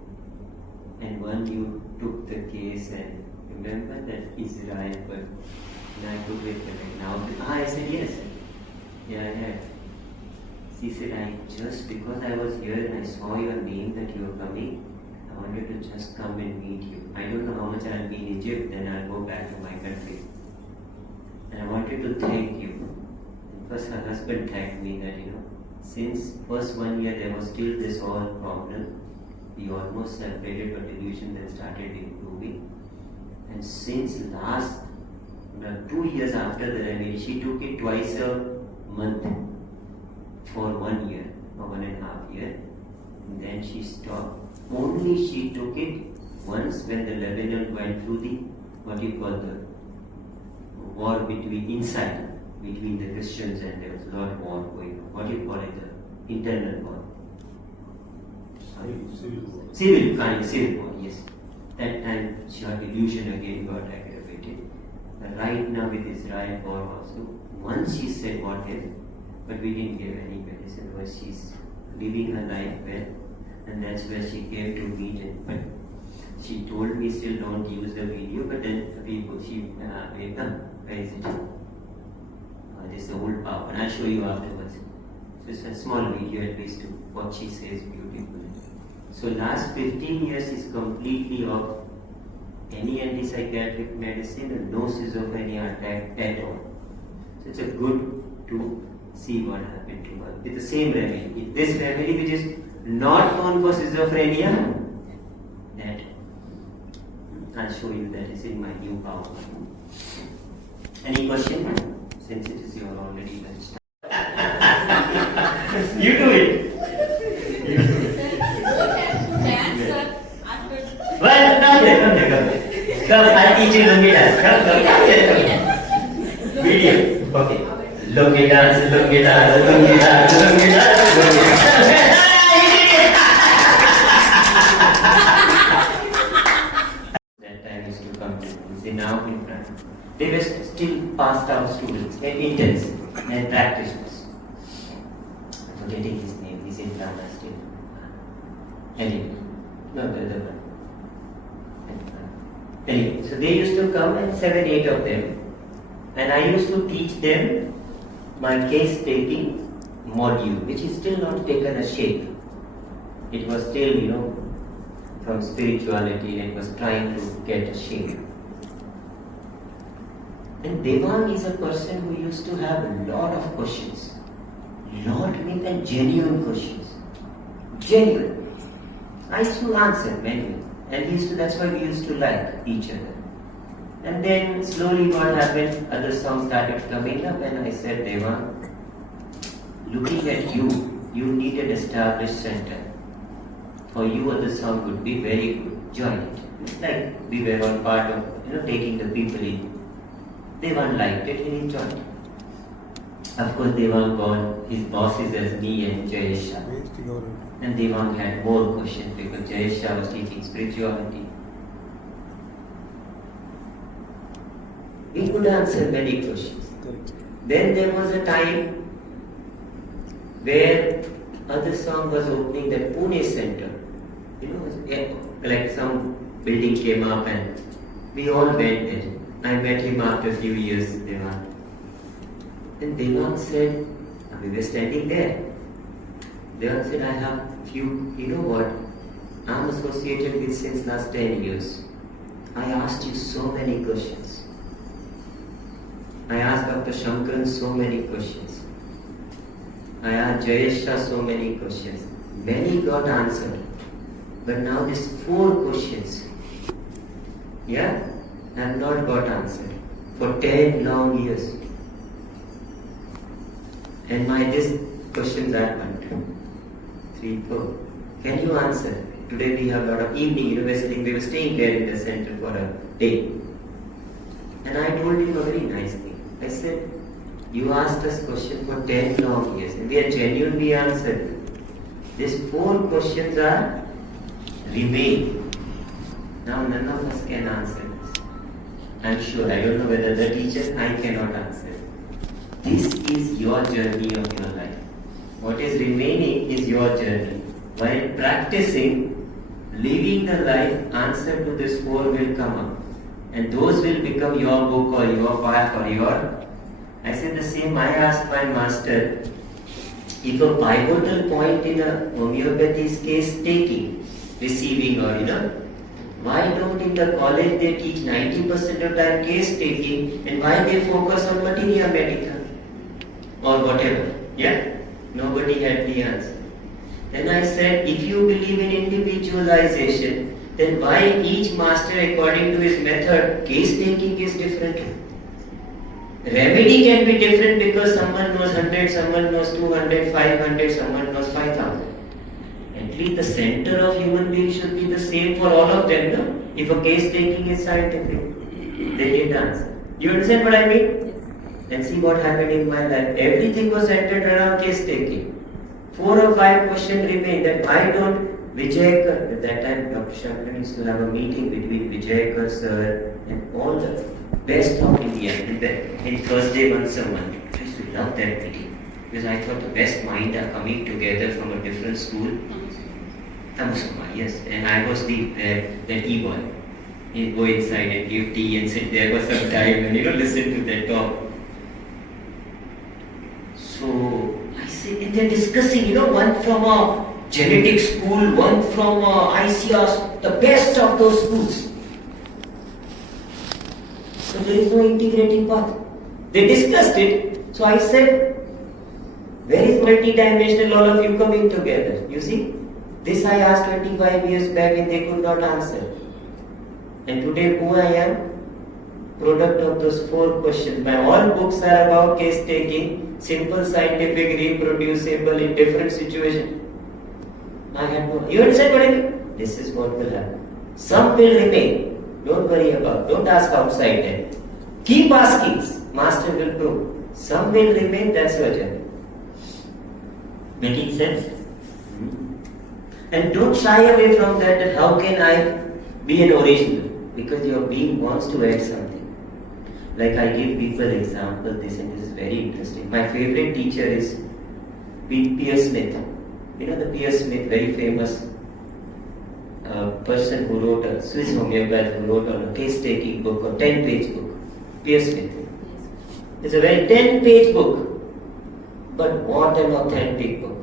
And one you took the case and remember that Israel, but I could recollect now. I said yes. Yeah, I She said, because I was here and I saw your name that you were coming, I wanted to just come and meet you. I don't know how much I'll be in Egypt, then I'll go back to my country. And I wanted to thank you. And first her husband thanked me that, since first 1 year there was still this all problem. We almost separated, but delusion then started improving. And since last 2 years after the remedy, she took it twice a month for 1 year or 1.5 years. And then she stopped. Only she took it once when the Lebanon went through the war between the Christians, and there was a lot of war going on. The internal war. Civil war, yes. That time her delusion again got aggravated. But right now with Israel war also, once she said what if, but we didn't give any medicine, because she's living her life well, and that's where she came to meet it. But she told me still don't use the video, but then where is it? This is the old power, and I'll show you afterwards. So it's a small video at least to what she says beautifully. So last 15 years is completely off any antipsychotic medicine and no schizophrenia attack at all. So it's a good to see what happened to her with the same remedy. This remedy which is not known for schizophrenia, that I'll show you that is in my new power. Any question? Since it is your already lunch. You do it. Well, come there. Come, I'll teach you Lungi dance. Come. Video. Okay. Lungi dance, Lungi dance, Lungi dance, Lungi dance, Lungi dance. That time used to come to see now in front. They were still passed out students, interns and practitioners. I'm forgetting his name, he's in Ghana still. Anyway, no, the other one. Anyway, so they used to come, and 7, 8 of them, and I used to teach them my case taking module, which is still not taken a shape. It was still, from spirituality, and it was trying to get a shape. And Devang is a person who used to have a lot of questions. Lot means and genuine questions. Genuine. I used to answer many. And that's why we used to like each other. And then slowly what happened, other songs started coming up, and I said, Devang, looking at you, you need an established center. For you, other song would be very good. Join it. It's like we were all part of, taking the people in. Devang liked it and he joined it. Of course, Devang got his bosses as me and Jayesh Shah. And Devang had more questions because Jayesh Shah was teaching spirituality. We could answer many questions. Then there was a time where other song was opening the Pune center. Like some building came up and we all went there. I met him after a few years, Devang. And Devang said, we were standing there. Devang said, I have few, I'm associated with since last 10 years. I asked you so many questions. I asked Dr. Shankaran so many questions. I asked Jayesh Shah so many questions. Many got answered. But now these 4 questions, have not got answered for 10 long years. And these questions are 1, 2, 3, 4. Can you answer? Today we have a lot of evening university. We were staying there in the center for a day. And I told him a very nice thing. I said, you asked us questions for 10 long years and we are genuinely answered. These 4 questions are remain. Now none of us can answer this. I'm sure, I don't know whether the teacher, I cannot answer. This is your journey of your life. What is remaining is your journey. While practicing, living the life, answer to this 4 will come up. And those will become your book or your path or your... I said the same, I asked my master, if a pivotal point in a homeopathy is case taking, receiving, or why don't in the college they teach 90% of time case taking, and why they focus on materia medica or whatever? Yeah, nobody had the answer. Then I said, if you believe in individualization, then why each master according to his method, case taking is different. Remedy can be different because someone knows 100, someone knows 200, 500, someone knows 5,000. At least the center of human being should be the same for all of them, no? If a case taking is scientific, they didn't answer. You understand what I mean? Yes. And see what happened in my life. Everything was centered around case taking. 4 or 5 questions remained that why don't Vijayakar, at that time Dr. Shankar used to have a meeting between Vijayakar sir and all the best of India in Thursday once a month. I used to love that meeting because I thought the best minds are coming together from a different school. Tamasuma, yes, and I was the e-boy. He'd go inside and give tea and sit there for some time and listen to their talk. So I say, and they're discussing, one from a genetic school, one from ICR, the best of those schools. So there is no integrating path. They discussed it. So I said, where is multidimensional, all of you coming together? You see, this I asked 25 years back and they could not answer. And today who I am? Product of those 4 questions. My all books are about case taking, simple, scientific, reproducible in different situations. I had no. You understand what I mean? This is what will happen. Some will remain. Don't worry about. Don't ask outside them. Keep asking. Master will prove. Some will remain. That's your journey. Making sense? And don't shy away from that how can I be an original? Because your being wants to add something. Like I give people example this and this is very interesting. My favorite teacher is P.S. Smith. The P.S. Smith, very famous person who wrote a Swiss homeopath who wrote on a case-taking book, a 10-page book. P.S. Smith. It's a very 10-page book. But what an authentic book.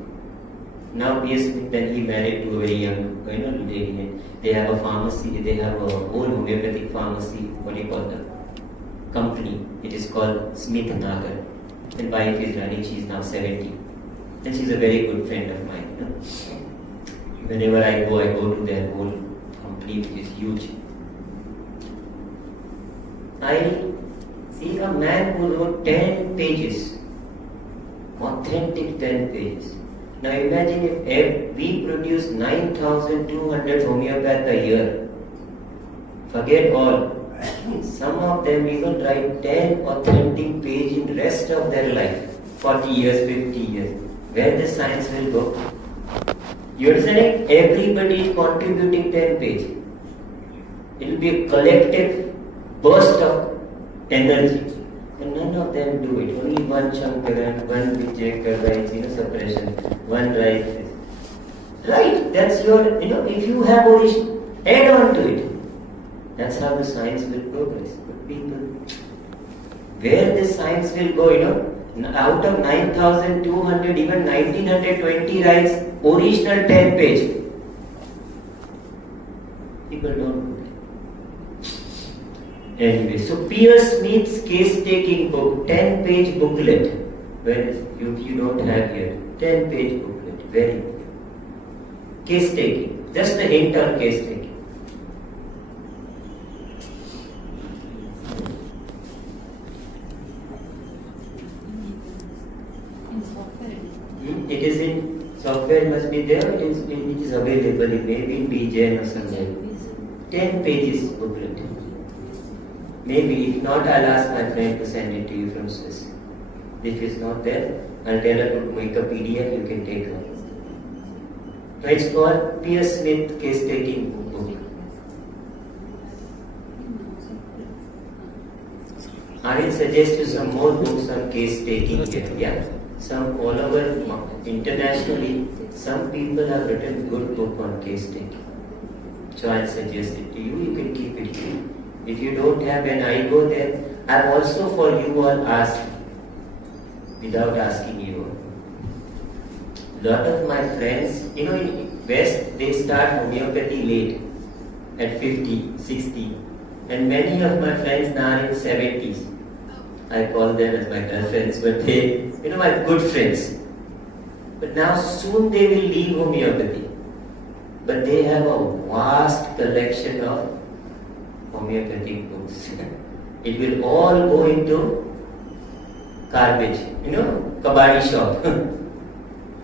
Now P.S. Smith, then he married to a very young lady. They have a pharmacy, they have a whole homeopathic pharmacy, what do you call the company? It is called Smith Nagar. And wife is running, she is now 70. And she's a very good friend of mine. Whenever I go to their whole company, which is huge. I see a man who wrote 10 pages, authentic 10 pages. Now imagine if we produce 9,200 homeopaths a year. Forget all. Some of them even write 10 authentic pages in the rest of their life. 40 years, 50 years. Where the science will go? You understand it? Everybody is contributing 10 pages. It will be a collective burst of energy. And none of them do it. Only one Shankaran, one Vijayakar writes, suppression, one writes this. Right, that's your, if you have origin, add on to it. That's how the science will progress. But people, where the science will go, out of 9,200, even 1,920 writes original 10 page. People don't do that. Anyway, so P.S. Smith's case-taking book, 10-page booklet, where you don't have here, 10-page booklet, very good. Case-taking, just a hint on case-taking. It is in software, must be there, it is available, it may be in BGen or something. 10 pages booklet. Maybe, if not, I'll ask my friend to send it to you from Swiss. If it's not there, I'll tell her to make a PDF, you can take her. So it's called P.S. Smith Case Taking Book. I will suggest you some more books on case taking here. Yeah? Some all over internationally, some people have written good book on case taking. So I'll suggest it to you, you can keep it here. If you don't have, when I go there, I've also for you all asked, without asking you all. lot of my friends, in West, they start homeopathy late, at 50, 60. And many of my friends now are in 70s. I call them as my girlfriends, but they, my good friends. But now soon they will leave homeopathy. But they have a vast collection of homeopathic books. It will all go into garbage, kabadi shop.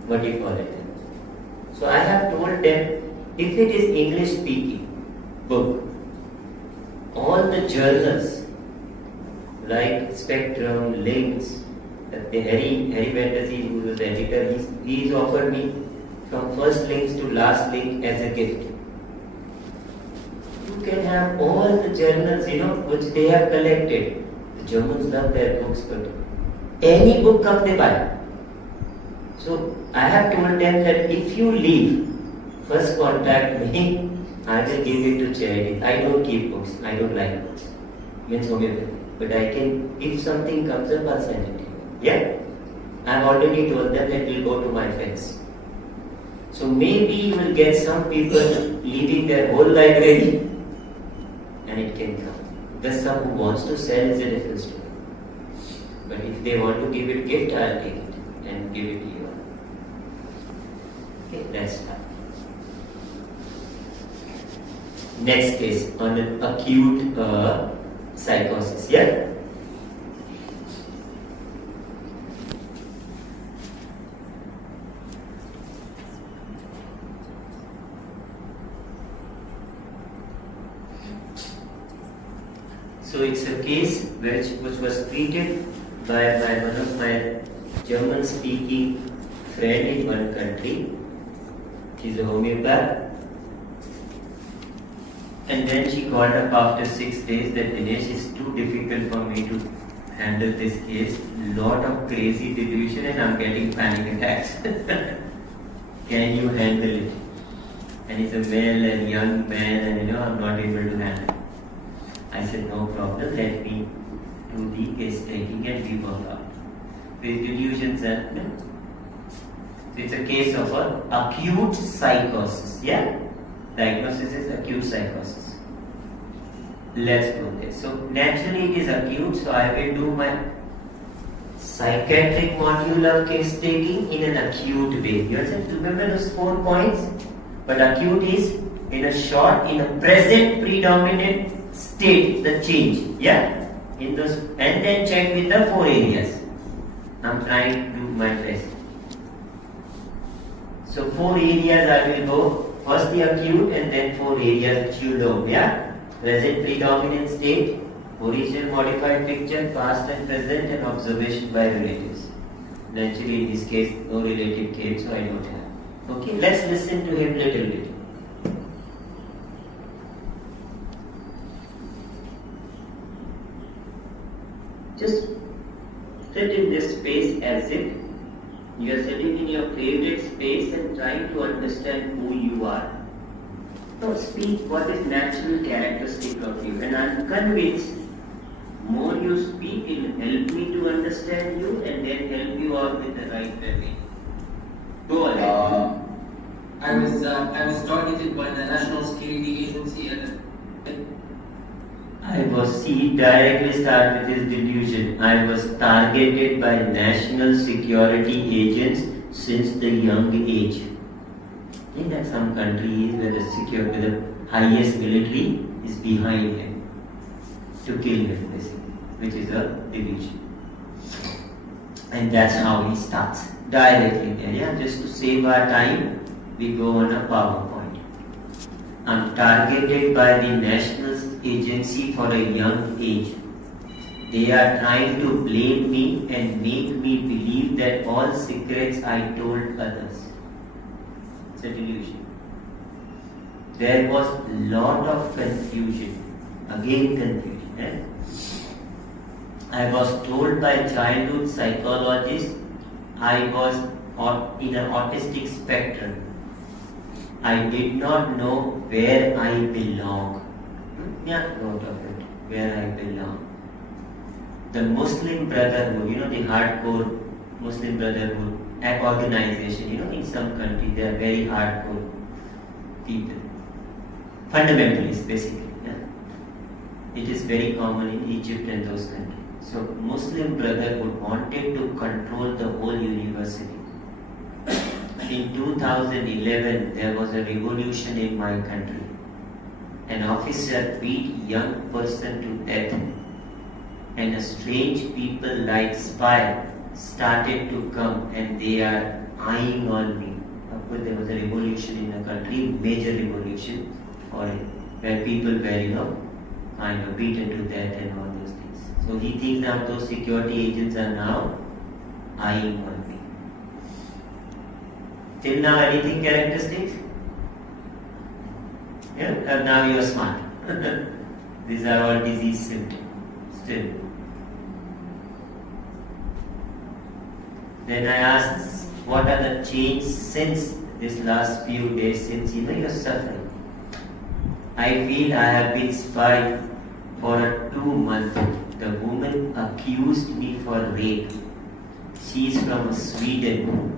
What do you call it? So I have told them, if it is English speaking book, all the journals like Spectrum, Links, the Harry Fantasy, who was the editor, he's offered me from first links to last link as a gift. You can have all the journals, which they have collected. The Germans love their books, but any book come they buy. So I have told them that if you leave, first contact me, I will give it to charity. I don't keep books, I don't like books. Means homeopathy. But I can, if something comes up, I'll send it to you. Yeah? I've already told them that we'll go to my friends. So maybe you will get some people leaving their whole library and it can come. There's some who wants to sell is a different story. But if they want to give it gift, I'll take it and give it to you. Okay, let's start. Next case on an acute psychosis. Yeah? So it's a case which was treated by one of my German speaking friend in one country. She's a homeopath. And then she called up after 6 days that Dinesh is too difficult for me to handle this case. Lot of crazy delusion and I'm getting panic attacks. Can you handle it? And he's a male and young man and I'm not able to handle it. I said, no problem, let me do the case taking and we work out. These delusions are, so it's a case of an acute psychosis. Yeah? Diagnosis is acute psychosis. Let's go there. So naturally it is acute, so I will do my psychiatric module of case taking in an acute way. You understand? Remember those 4 points? But acute is in a short, in a present predominant state, the change. Yeah? In those, and then check with the 4 areas. I'm trying to do my best. So 4 areas I will go. First the acute and then 4 areas which you know. Yeah? Present predominant state, original modified picture, past and present, and observation by relatives. Naturally in this case no relative came, so I don't have. Okay, let's listen to him little bit. Just sit in this space as if you are sitting in your favorite space and trying to understand who you are. Now speak what is natural characteristic of you, and I am convinced more you speak it will help me to understand you and then help you out with the right way. Go ahead. I was targeted by the National Security Agency Directly start with this delusion. I was targeted by national security agents since the young age. In that some countries where the highest military is behind him to kill him, basically, which is a delusion. And that's how he starts directly there. Yeah, just to save our time, we go on a PowerPoint. I'm targeted by the National Agency for a young age. They are trying to blame me and make me believe that all secrets I told others. It's a delusion. There was lot of confusion. Again confusion. I was told by childhood psychologist I was in an autistic spectrum. I did not know where I belong. Yeah, note of it. Where I belong. The Muslim Brotherhood, the hardcore Muslim Brotherhood, organization. In some countries they are very hardcore people, fundamentalists basically. It is very common in Egypt and those countries. So Muslim Brotherhood wanted to control the whole university. In 2011, there was a revolution in my country. An officer beat young person to death, and a strange people like spy started to come, and they are eyeing on me. Of course, there was a revolution in the country, major revolution, where people were, kind of beaten to death and all those things. So he thinks now those security agents are now eyeing on me. Till now, anything characteristics? Yeah, now you are smart. These are all disease symptoms. Still. Then I asked, what are the changes since this last few days, since you are suffering? I feel I have been spied for 2 months. The woman accused me for rape. She is from Sweden.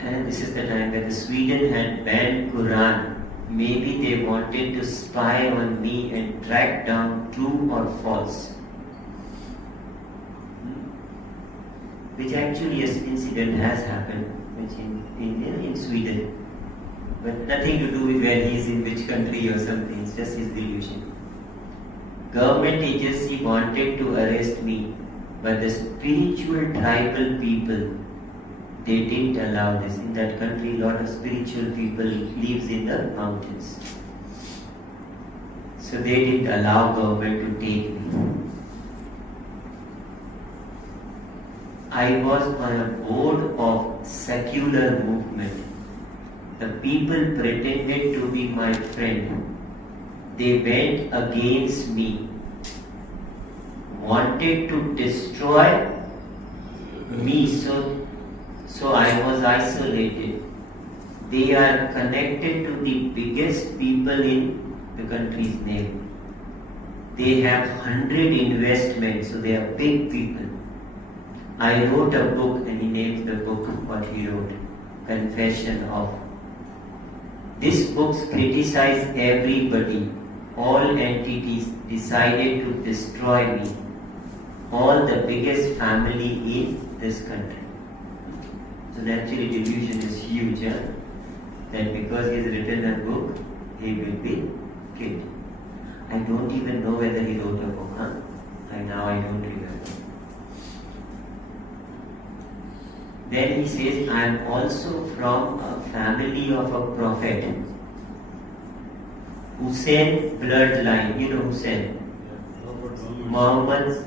And this is the time that Sweden had banned Quran. Maybe they wanted to spy on me and track down true or false. Which actually an incident has happened in Sweden. But nothing to do with where he is in which country or something. It's just his delusion. Government agency wanted to arrest me, but the spiritual tribal people, they didn't allow this. In that country, a lot of spiritual people lives in the mountains. So they didn't allow government to take me. I was on a board of secular movement. The people pretended to be my friend. They went against me, wanted to destroy me, so I was isolated. They are connected to the biggest people in the country's name. They have 100 investments, so they are big people. I wrote a book, and he names the book what he wrote, Confession of. This book criticized everybody. All entities decided to destroy me. All the biggest family in this country. So actually delusion is huge, that because he has written a book, he will be killed. I don't even know whether he wrote a book, Now I don't remember. Then he says, I am also from a family of a prophet. Hussein bloodline. You know Hussein? Muhammad's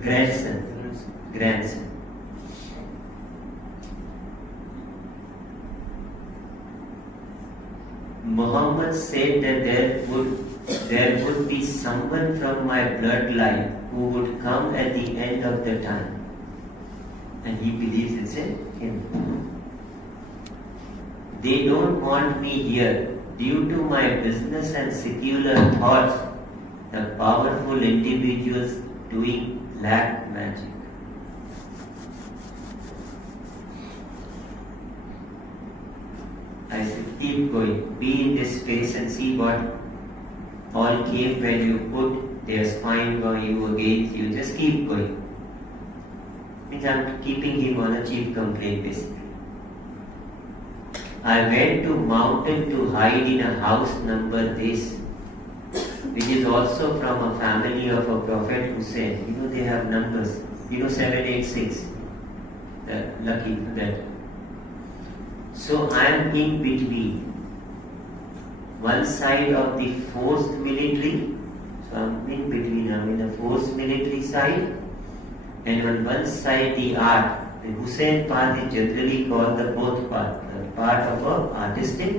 grandson. Muhammad said that there would be someone from my bloodline who would come at the end of the time. And he believes it's in him. They don't want me here due to my business and secular thoughts. The powerful individuals doing black magic. I said, keep going. Be in this space and see what all came when you put their spine on you, against you. Just keep going. Means I'm keeping him on a chief complaint basically. I went to mountain to hide in a house number this, which is also from a family of a prophet Hussein. They have numbers. 786. Lucky for that. So I am in between. One side of the forced military. So I'm in between. I'm in the forced military side. And on one side the art. The Hussein path is generally called the both path. The part of an artistic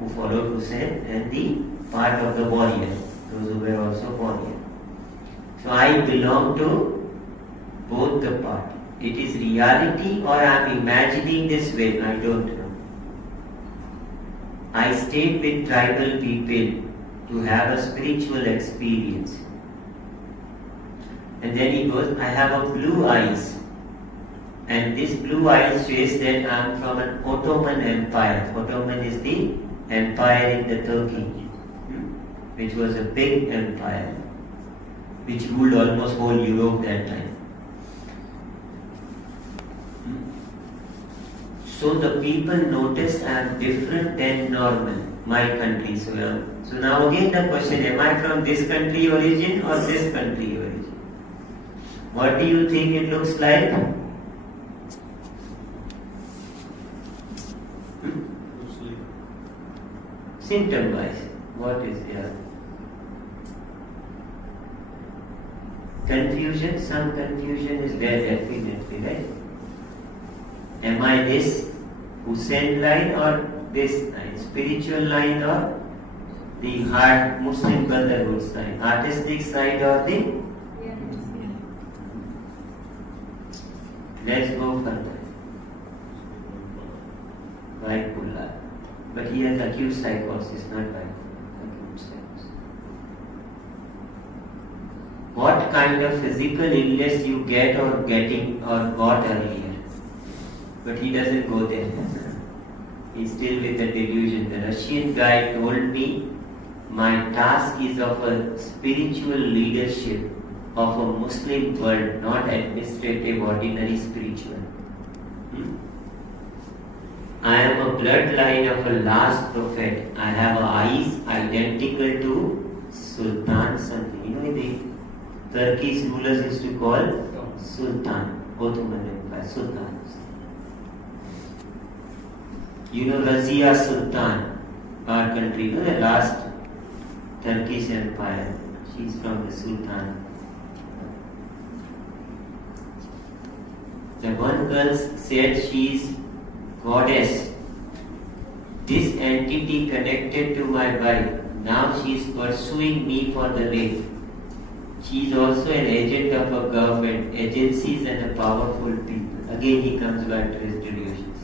who followed Hussein and the part of the warrior. Those who were also warrior. So I belong to both the part. It is reality or I am imagining this way, I don't know. I stayed with tribal people to have a spiritual experience. And then he goes, I have a blue eyes. And this blue eye says that I am from an Ottoman Empire. Ottoman is the empire in the Turkey, which was a big empire, which ruled almost whole Europe that time. So the people notice I am different than normal, my country. So now again the question, am I from this country origin or this country origin? What do you think it looks like? Symptom wise, what is there? Confusion, some confusion is there definitely, right? Am I this Hussein line or this line? Spiritual line or the heart Muslim brotherhood side? Artistic side or the? Let's go further. Bipolar. But he has acute psychosis, not bipolar. Acute psychosis. What kind of physical illness you get or getting or got earlier? But he doesn't go there. He's still with the delusion. The Russian guy told me my task is of a spiritual leadership of a Muslim world, not administrative, ordinary spiritual. I am a bloodline of a last prophet. I have eyes identical to Sultan something. You know, the Turkish rulers used to call Sultan, Ottoman Empire, Sultan. You know Razia Sultan, our country, you know, the last Turkish empire. She's from the Sultan. The one girl said she is goddess. This entity connected to my wife. Now she is pursuing me for the rape. She is also an agent of a government, agencies and a powerful people. Again he comes back to his delusions.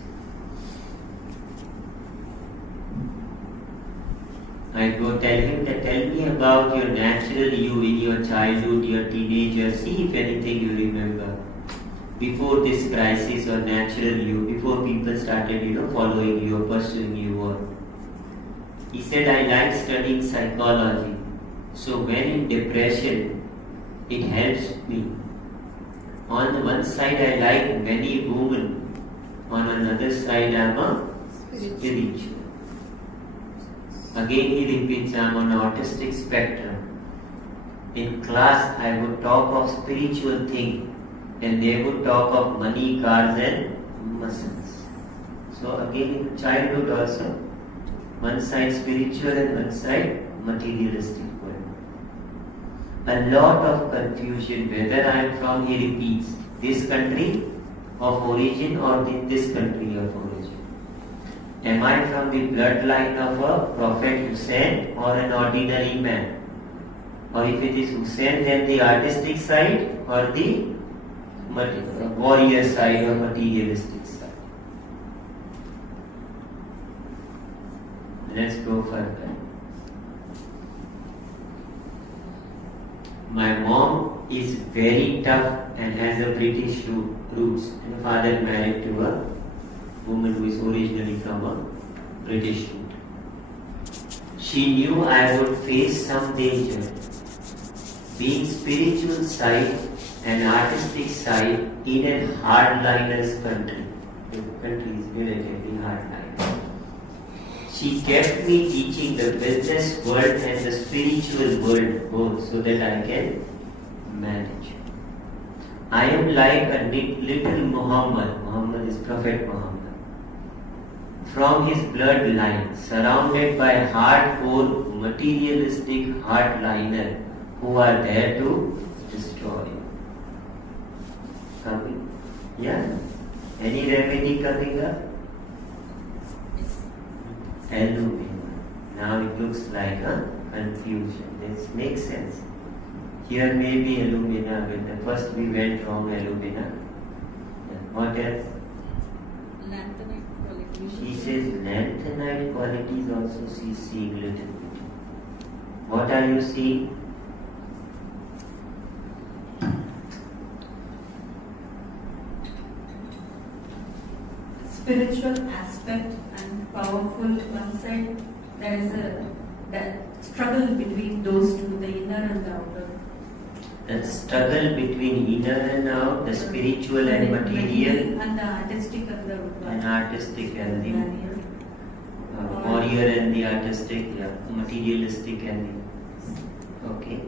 I go tell him that tell me about your natural you in your childhood, your teenager, see if anything you remember. Before this crisis or natural you, before people started, following you or pursuing you or. He said, I like studying psychology. So when in depression, it helps me. On the one side, I like many women. On another side, I am a spiritual. Again he repeats, I am on autistic spectrum. In class, I would talk of spiritual things. And they would talk of money, cars and muscles. So again in childhood also, one side spiritual and one side materialistic world. A lot of confusion whether I am from, he repeats, this country of origin or this country of origin. Am I from the bloodline of a Prophet Hussein or an ordinary man? Or if it is Hussein, then the artistic side or the warrior side or materialistic side. Let's go further. My mom is very tough and has a British roots. My father married to a woman who is originally from a British root. She knew I would face some danger. Being spiritual side and artistic side in a hardliner's country. The country is relatively hardliner. She kept me teaching the business world and the spiritual world both so that I can manage. I am like a little Muhammad. Muhammad is Prophet Muhammad. From his bloodline, surrounded by hardcore materialistic hardliner who are there to destroy. Coming? Yeah? Any remedy coming up? Alumina. Now it looks like a confusion. This makes sense. Here may be alumina, but the first we went wrong alumina. What else? Lanthanide quality. She says lanthanide qualities also she's seeing little bit. What are you seeing? spiritual aspect and powerful one side. There is that struggle between those two, the inner and the outer. The struggle between inner and out, the spiritual and material, and the artistic and the and artistic and the barrier. warrior and the artistic, yeah, materialistic and the, okay.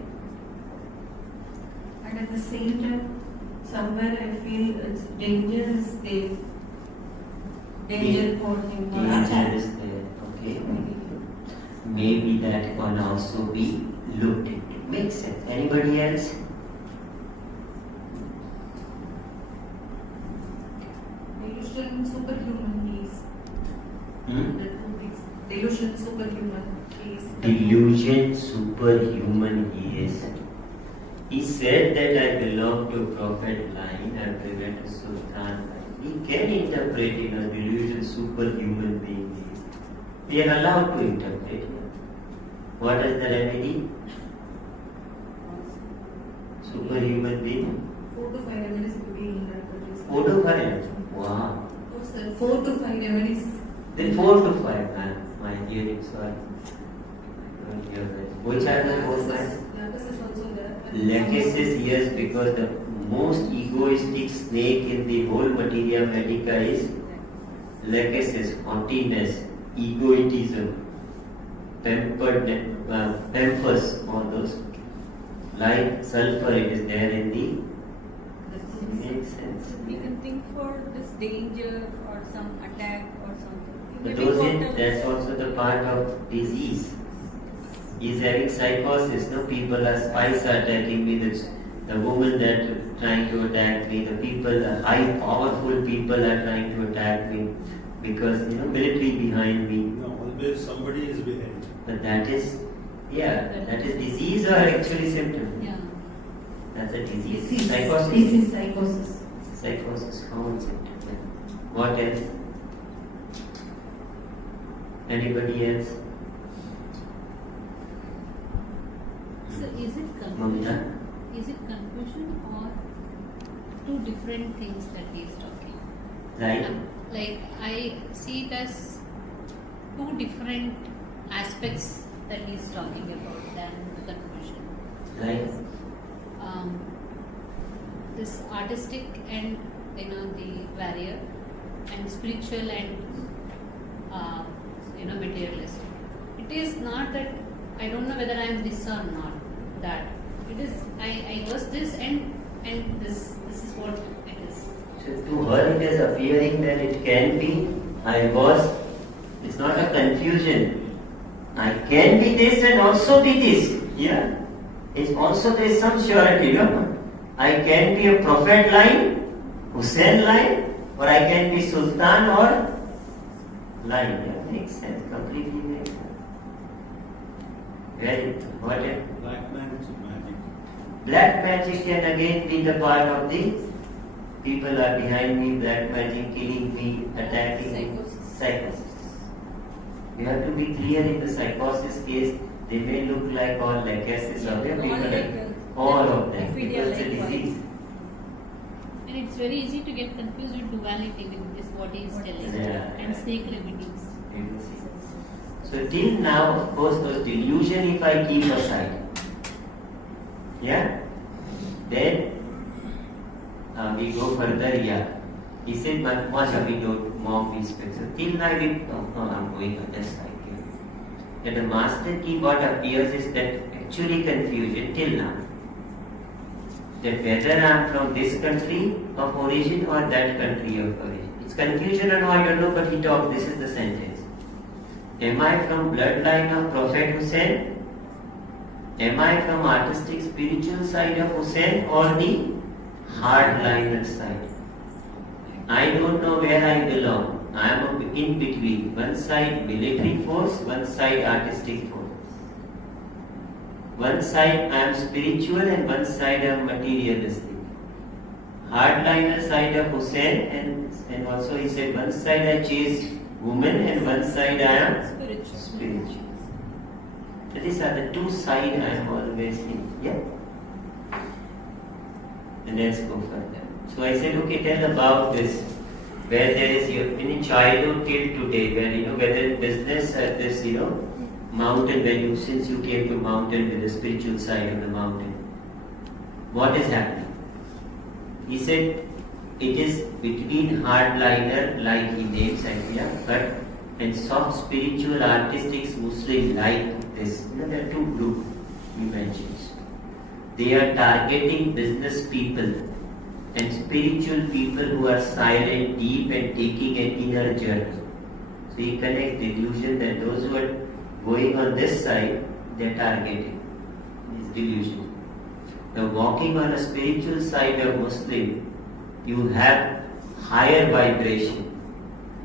And at the same time, somewhere I feel it's dangerous there. Danger for him. Danger is there, okay. Maybe that can also be looked into. Makes sense. Anybody else? Delusion, superhuman is. Delusion, superhuman is. Delusion, superhuman he is. He said that I belong to prophet line, I belong to sultan line. He can interpret in a delusion, superhuman being he is. We are allowed to interpret. What is the remedy? Superhuman being? 4 to 5 remedies could be interpreted. 4 to 5? Wow. Oh, sir, 4 to 5 remedies. Then 4 to 5, my hearing, sorry. I don't hear that. Which are the 4 5? Lacus is also there. Lachesis, yes, because the most egoistic snake in the whole materia medica is lachesis, haughtiness, egoism, pampers, all those. Like sulfur, it is there in the. Makes sense. We can think for this danger or some attack or something. But that's also the part of disease. He's having psychosis. No, people are spies are attacking me. The woman that are trying to attack me. The people, the high powerful people are trying to attack me because military behind me. No, always somebody is behind. But that is, that is disease or actually symptom. Yeah. That's a disease. Disease. Psychosis. Disease, psychosis. Psychosis, common symptom. What else? Anybody else? So is it Mamta? confusion? Is it confusion or two different things that he is talking? Right? Like I see it as two different aspects that he is talking about than confusion. Right? This artistic and the barrier, and spiritual and materialistic. It is not that I don't know whether I am this or not that. It is I was this and this is what it is. So to her it is appearing that it can be I was. It's not a confusion. I can be this and also be this. Yeah. It's also there is some surety, I can be a prophet line, Hussein line, or I can be Sultan or line. Yeah, makes sense. Completely makes sense. Very what? Black man is magic. Black magic can again be the part of the people are behind me, black magic, killing me, attacking me. Psychosis. You have to be clear in the psychosis case, they may look like all lachesis of the people. All of them. Because it's a disease. And it's very easy to get confused with duality with this what he is telling and snake remedies. You will see. So till now, of course, those delusion if I keep aside. Yeah? Then we go further, He said, Masha, we don't mock these things. So till now, I'm going on this side here. And the master key, what appears is that actually confusion till now. That whether I am from this country of origin or that country of origin. It's confusion and I don't know, but he talked, this is the sentence. Am I from bloodline of Prophet Hussein? Am I from artistic spiritual side of Hussein or the hardliner side? I don't know where I belong. I am in between. One side military force, one side artistic force. One side I am spiritual and one side I am materialistic. Hardliner side of Hussein and also he said one side I chase women and one side I am spiritual. So these are the two sides I am always in. Yeah? And let's go further. So I said, okay, tell about this where there is in childhood till today, where whether in business at this mountain, since you came to mountain with the spiritual side of the mountain, what is happening? He said it is between hardliner like he names idea, but and soft spiritual artistic Muslim like this. There are two groups he mentions. They are targeting business people and spiritual people who are silent, deep and taking an inner journey. So he connects the illusion that those who are going on this side, they are targeting this delusion. Now walking on a spiritual side of Muslim, you have higher vibration,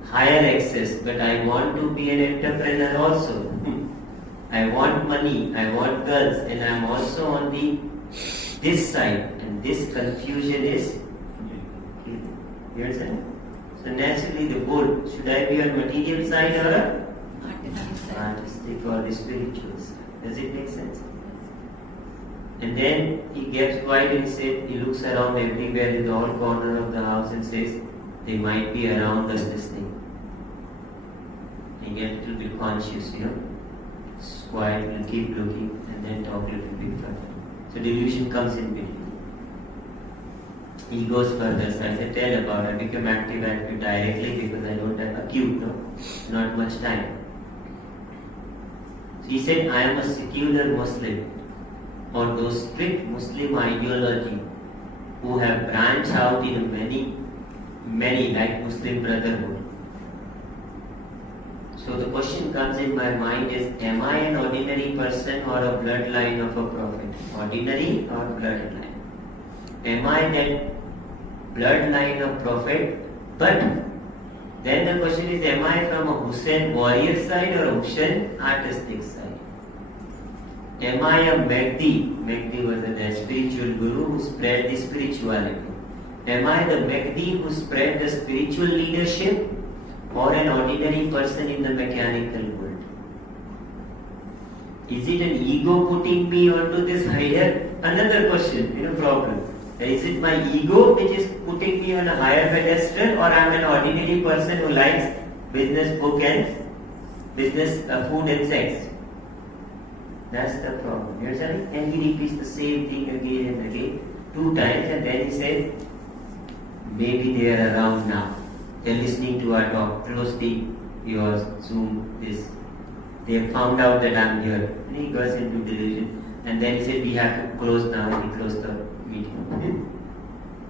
higher access, but I want to be an entrepreneur also. I want money, I want girls, and I am also on this side, and this confusion is. You understand? So naturally the board, should I be on material side or a artistic or the spiritual side? Does it make sense? And then he gets quiet and said, he looks around everywhere in all corners of the house and says, they might be around us listening. He gets a little bit conscious, It's quiet, we'll keep looking and then talk a little bit further. So delusion comes in between. He goes further, so I said, tell about it. I become active directly because I don't have acute, not much time. So he said, I am a secular Muslim, or those strict Muslim ideology who have branched out in many like Muslim Brotherhood. So the question comes in my mind is, am I an ordinary person or a bloodline of a prophet? Ordinary or bloodline? Am I that bloodline of prophet? But then the question is, am I from a Hussain warrior side or a Hussain artistic side? Am I a Mahdi? Mahdi was the spiritual guru who spread the spirituality. Am I the Mahdi who spread the spiritual leadership, or an ordinary person in the mechanical world? Is it an ego putting me onto this higher? Another question, problem. Is it my ego which is putting me on a higher pedestal, or I am an ordinary person who likes business book and business food and sex? That's the problem. You understand? And he repeats the same thing again and again, 2 times, and then he says, maybe they are around now. They are listening to our talk. Close your Zoom. They have found out that I am here. And he goes into delusion. And then he said, we have to close now. And he closed the meeting.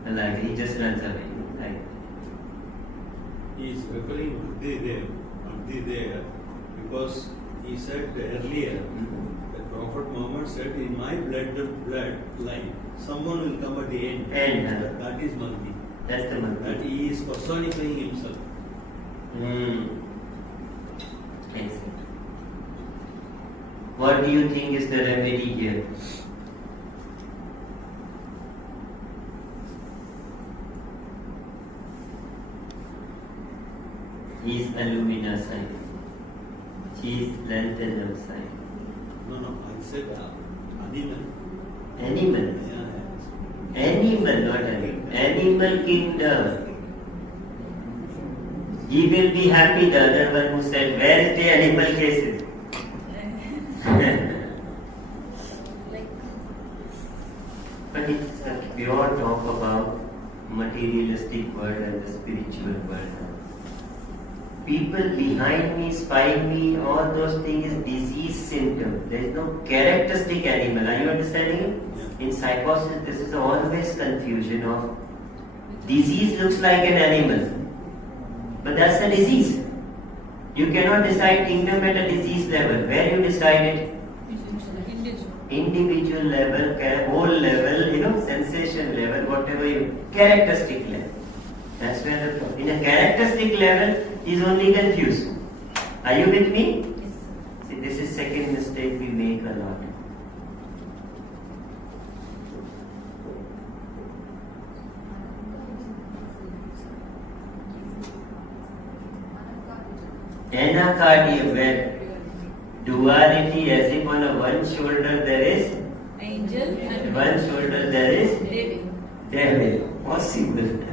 And like he just runs away. He is referring Bhakti there, because he said earlier, the Prophet Muhammad said, in my blood line, someone will come at the end. That is Mahdi. That's the Mahdi. That he is personifying himself. I see. What do you think is the remedy here? He is Illumina side. She is Lanthanum side. No, I said animal. Animal. Yeah. Animal, not animal. Animal kingdom. He will be happy, the other one who said, where is the animal cases? But it's a pure talk about materialistic world and the spiritual world. People behind me, spying me, all those things is disease symptom. There is no characteristic animal. Are you understanding it? Yeah. In psychosis, this is always confusion of disease looks like an animal. But that's a disease. You cannot decide kingdom at a disease level. Where you decide it? Individual level, whole level, sensation level, whatever characteristic level. That's where in a characteristic level is only confused. Are you with me? Yes. See, this is second mistake we make a lot. Anacardium, where duality, as if on a one shoulder there is Angel and one shoulder there is David. devil. Possible.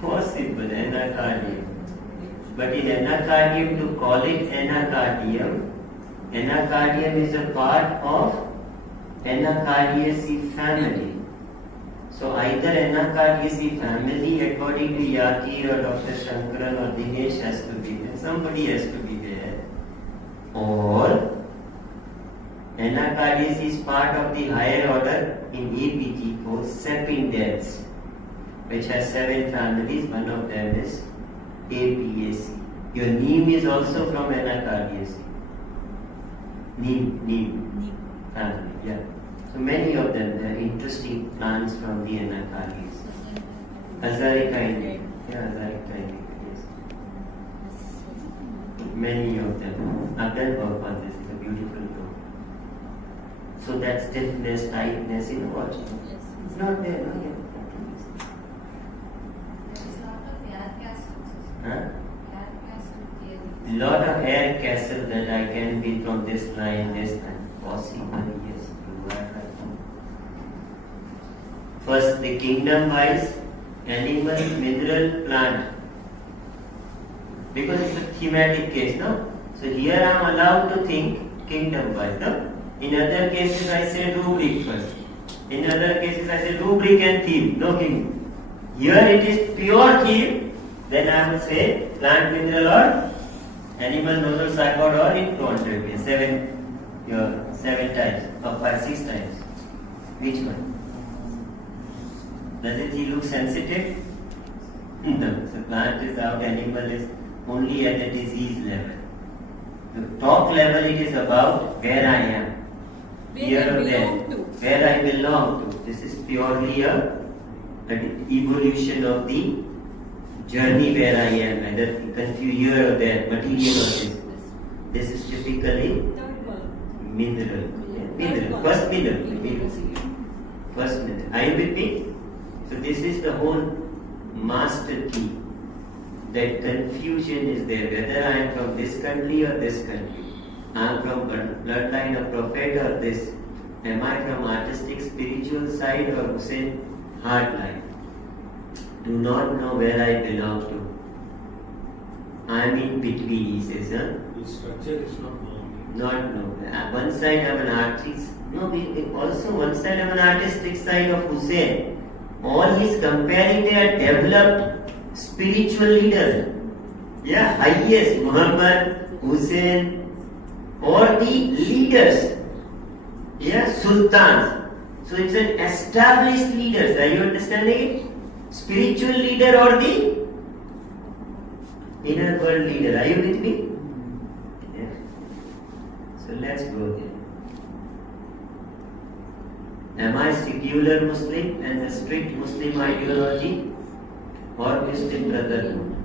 Possible. anacardium. But in anacardium, to call it anacardium, anacardium is a part of Anacardiaceae family. So either Anacardiaceae family, according to Yaki or Dr. Shankaran or Dinesh, has to be there. Somebody has to be there. Or Anacardiaceae is part of the higher order in APG called Sapindales, which has 7 families. One of them is Apiaceae. Your neem is also from Anacardiaceae. Neem family, yeah. So many of them, they are interesting plants from the Anacardiaceae. Azarica indica, yeah, Azarica indica, yes. Many of them. I've done work on this, it's a beautiful book. So that stiffness, tightness, you know what? It's not there, no? Yeah. Huh? Lot of air castle that I can be from this line, this line. Possible, yes, you are right. First, the kingdom wise, animal, mineral, plant. Because it's a thematic case, no? So here I am allowed to think kingdom wise, no? In other cases I say rubric first. In other cases I say rubric and theme, no kingdom. Here it is pure theme, then I will say plant, mineral or animal, nodal, zygote or in ontropy. 7 times or 5, 6 times. Which one? Does he look sensitive? No. So plant is out, animal is only at the disease level. The talk level it is about where I am. Here or there. Where I belong to. This is purely an evolution of the journey where I am, whether confuse here or there, material or this. This is typically mineral. Mineral. First mineral. First mineral. Are you with me? So this is the whole master key. That confusion is there, whether I am from this country or this country. I am from bloodline of prophet or this. Am I from artistic spiritual side or Hussein hard line? Do not know where I belong to. I am in between, he says. The structure is not known. Not known. One side I am an artist. No, also one side I am an artistic side of Hussein. All he is comparing, they are developed spiritual leaders. Yeah, highest, Muhammad, Hussein, or the leaders. Yeah, sultans. So it's an established leaders. Are you understanding it? Spiritual leader or the inner world leader. Are you with me? Yeah. So let's go there. Am I secular Muslim and a strict Muslim ideology or Muslim brotherhood?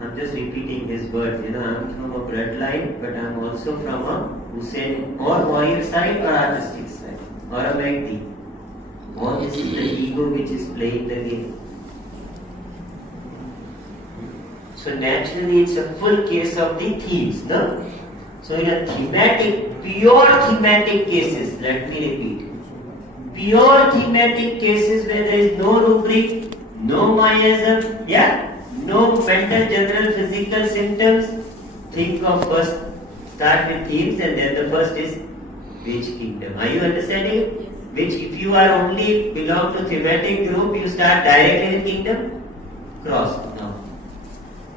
I'm just repeating his words. I'm from a bloodline, but I'm also from a Hussein or warrior side or artistic side or a Mahdi. All this is the ego which is playing the game. So naturally it's a full case of the themes, no? So in a thematic, pure thematic cases, let me repeat. Pure thematic cases where there is no rubric, no miasm, no mental general physical symptoms. Think of first, start with themes and then the first is which kingdom. Are you understanding? Yes. Which if you are only belong to thematic group, you start directly with kingdom, cross. No.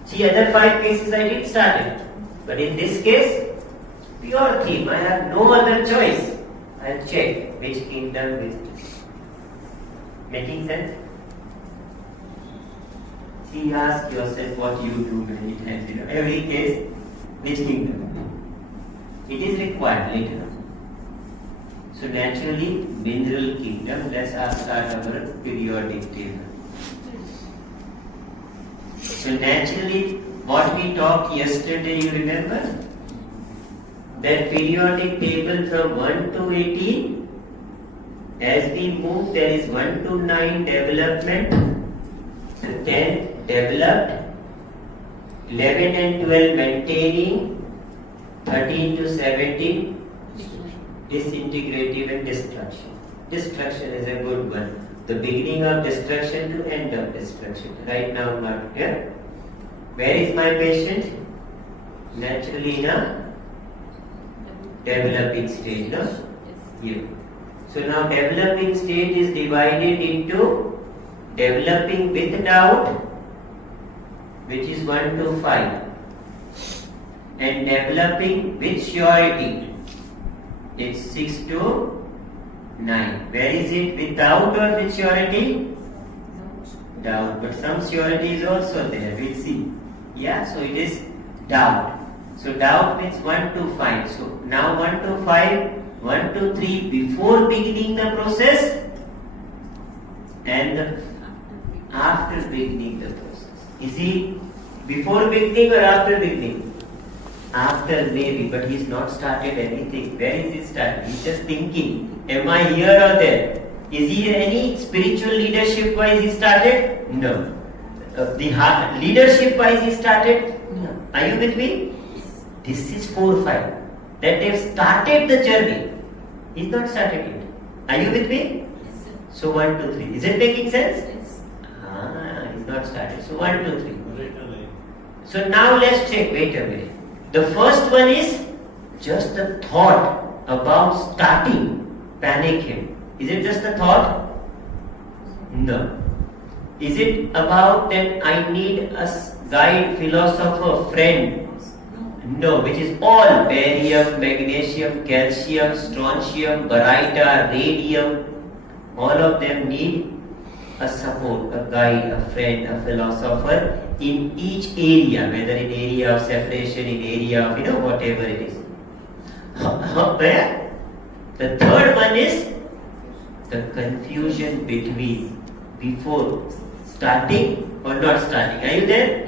See, other 5 cases I did start it. But in this case, pure theme. I have no other choice. I'll check which kingdom is this. Making sense? See, ask yourself what you do many times. Every case, which kingdom? It is required later on. So naturally, mineral kingdom. Let's start our periodic table. So naturally, what we talked yesterday, you remember? That periodic table from 1 to 18, as we move, there is 1 to 9 development, 10 developed, 11 and 12 maintaining, 13 to 17 disintegrative and destruction. Destruction is a good one. The beginning of destruction to end of destruction. Right now, not here. Where is my patient? Naturally in a developing stage, no? Here. So now developing stage is divided into developing with doubt, which is 1 to 5, and developing with surety, it's 6 to 9. Where is it? With doubt or with surety? Doubt, but some surety is also there. We'll see. Yeah, so it is doubt. So doubt means 1 to 5. So now 1 to 5, 1 to 3 before beginning the process, and after beginning the process. Is he before beginning or after beginning? After maybe, but he's not started anything. Where is he started? He's just thinking, am I here or there? Is he any spiritual leadership wise he started? No. The leadership wise he started? No. Are you with me? This is 4-5. That they've started the journey. He's not started it. Are you with me? Yes, sir. So 1, 2, 3. Is it making sense? Yes. He's not started. So 1, 2, 3. Right away. So now let's check. Wait a minute. The first one is just the thought about starting. Panic him. Is it just a thought? No. Is it about that I need a guide, philosopher, friend? No, which is all barium, magnesium, calcium, strontium, baryta, radium. All of them need a support, a guide, a friend, a philosopher in each area, whether in area of separation, in area of, whatever it is. Where? The third one is the confusion between before starting or not starting. Are you there?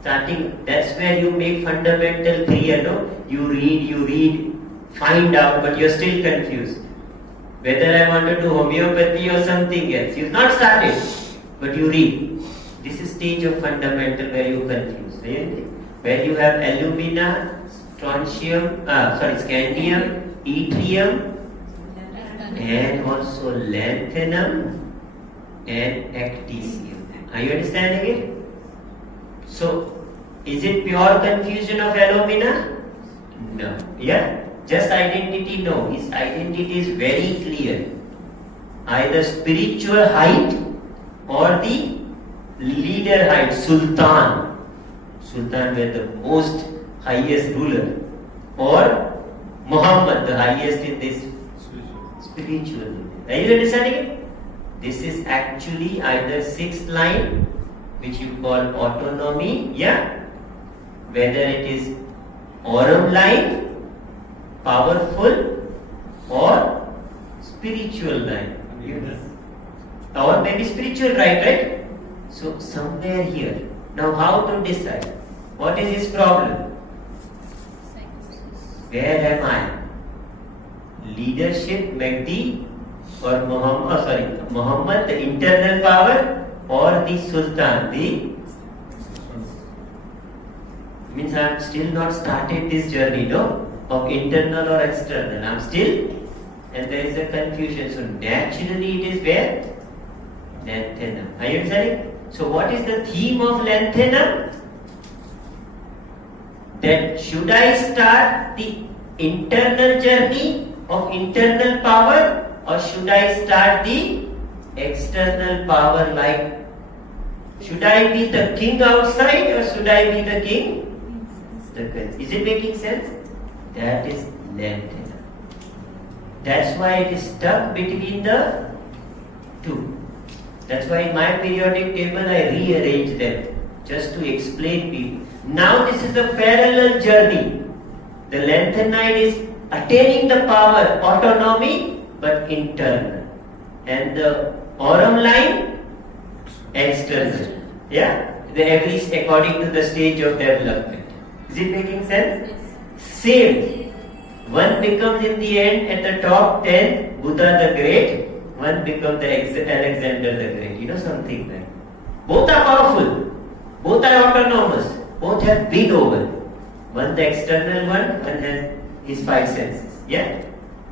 Starting, that's where you make fundamental clear, no? You read, find out, but you're still confused. Whether I want to do homeopathy or something else. You've not started, but you read. This is stage of fundamental where you confuse. Where you have alumina, strontium, scandium, yttrium, and also lanthanum and actinium. Are you understanding it? So, is it pure confusion of alumina? No. Yeah? Just identity? No. His identity is very clear. Either spiritual height or the leader height, Sultan. Sultan were the most highest ruler. Or Muhammad, the highest in this spiritual ruler. Are you understanding it? This is actually either sixth line, which you call autonomy, yeah? Whether it is aurum line, powerful, or spiritual line. Or maybe spiritual right? So somewhere here. Now how to decide? What is his problem? Where am I? Leadership, Mahdi, or Muhammad, the internal power, or the Sultan, means I am still not started this journey, no? Of internal or external. I am still, and there is a confusion. So naturally it is where? Lanthanum. Are you understanding? So what is the theme of lanthanum? That should I start the internal journey of internal power, or should I start the external power, like should I be the king outside or should I be the king? Is it making sense? That is lanthanum. That's why it is stuck between the two. That's why in my periodic table I rearrange them just to explain people. Now this is a parallel journey. The lanthanide is attaining the power, autonomy, but internal. And the aurum line, external. Yeah? Every according to the stage of development. Is it making sense? Yes. Same. One becomes in the end at the top 10, Buddha the Great. One becomes the Alexander the Great. Something like. Both are powerful. Both are autonomous. Both have big over. One the external one has his five senses. Yeah?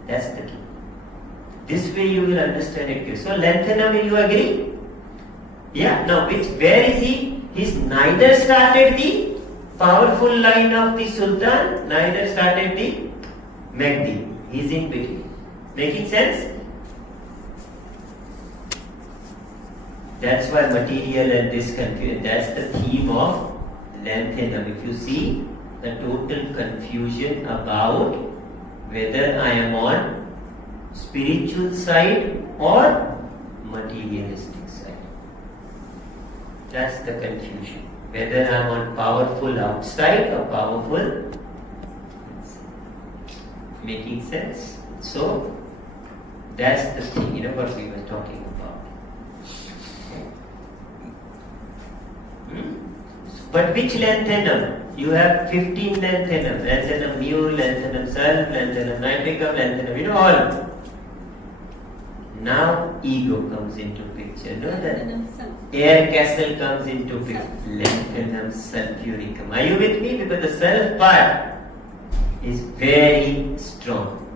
That's the key. This way you will understand it. So lanthanum, you agree? Yeah. Now where is he? He's neither started the powerful line of the Sultan, neither started the Mahdi. He's in between. Making sense? That's why material and this confusion. That's the theme of lanthanum. If you see the total confusion about whether I am on spiritual side or materialistic side. That's the confusion. Whether I am on powerful outside or powerful inside. Making sense? So that's the thing, what we were talking about. But which lanthanum? You have 15 lanthanum. Lanthanum mule, lanthanum self, lanthanum nitricum, lanthanum, all. Now ego comes into picture. No, that air castle comes into picture. Lanthanum sulfuricum. Are you with me? Because the self part is very strong.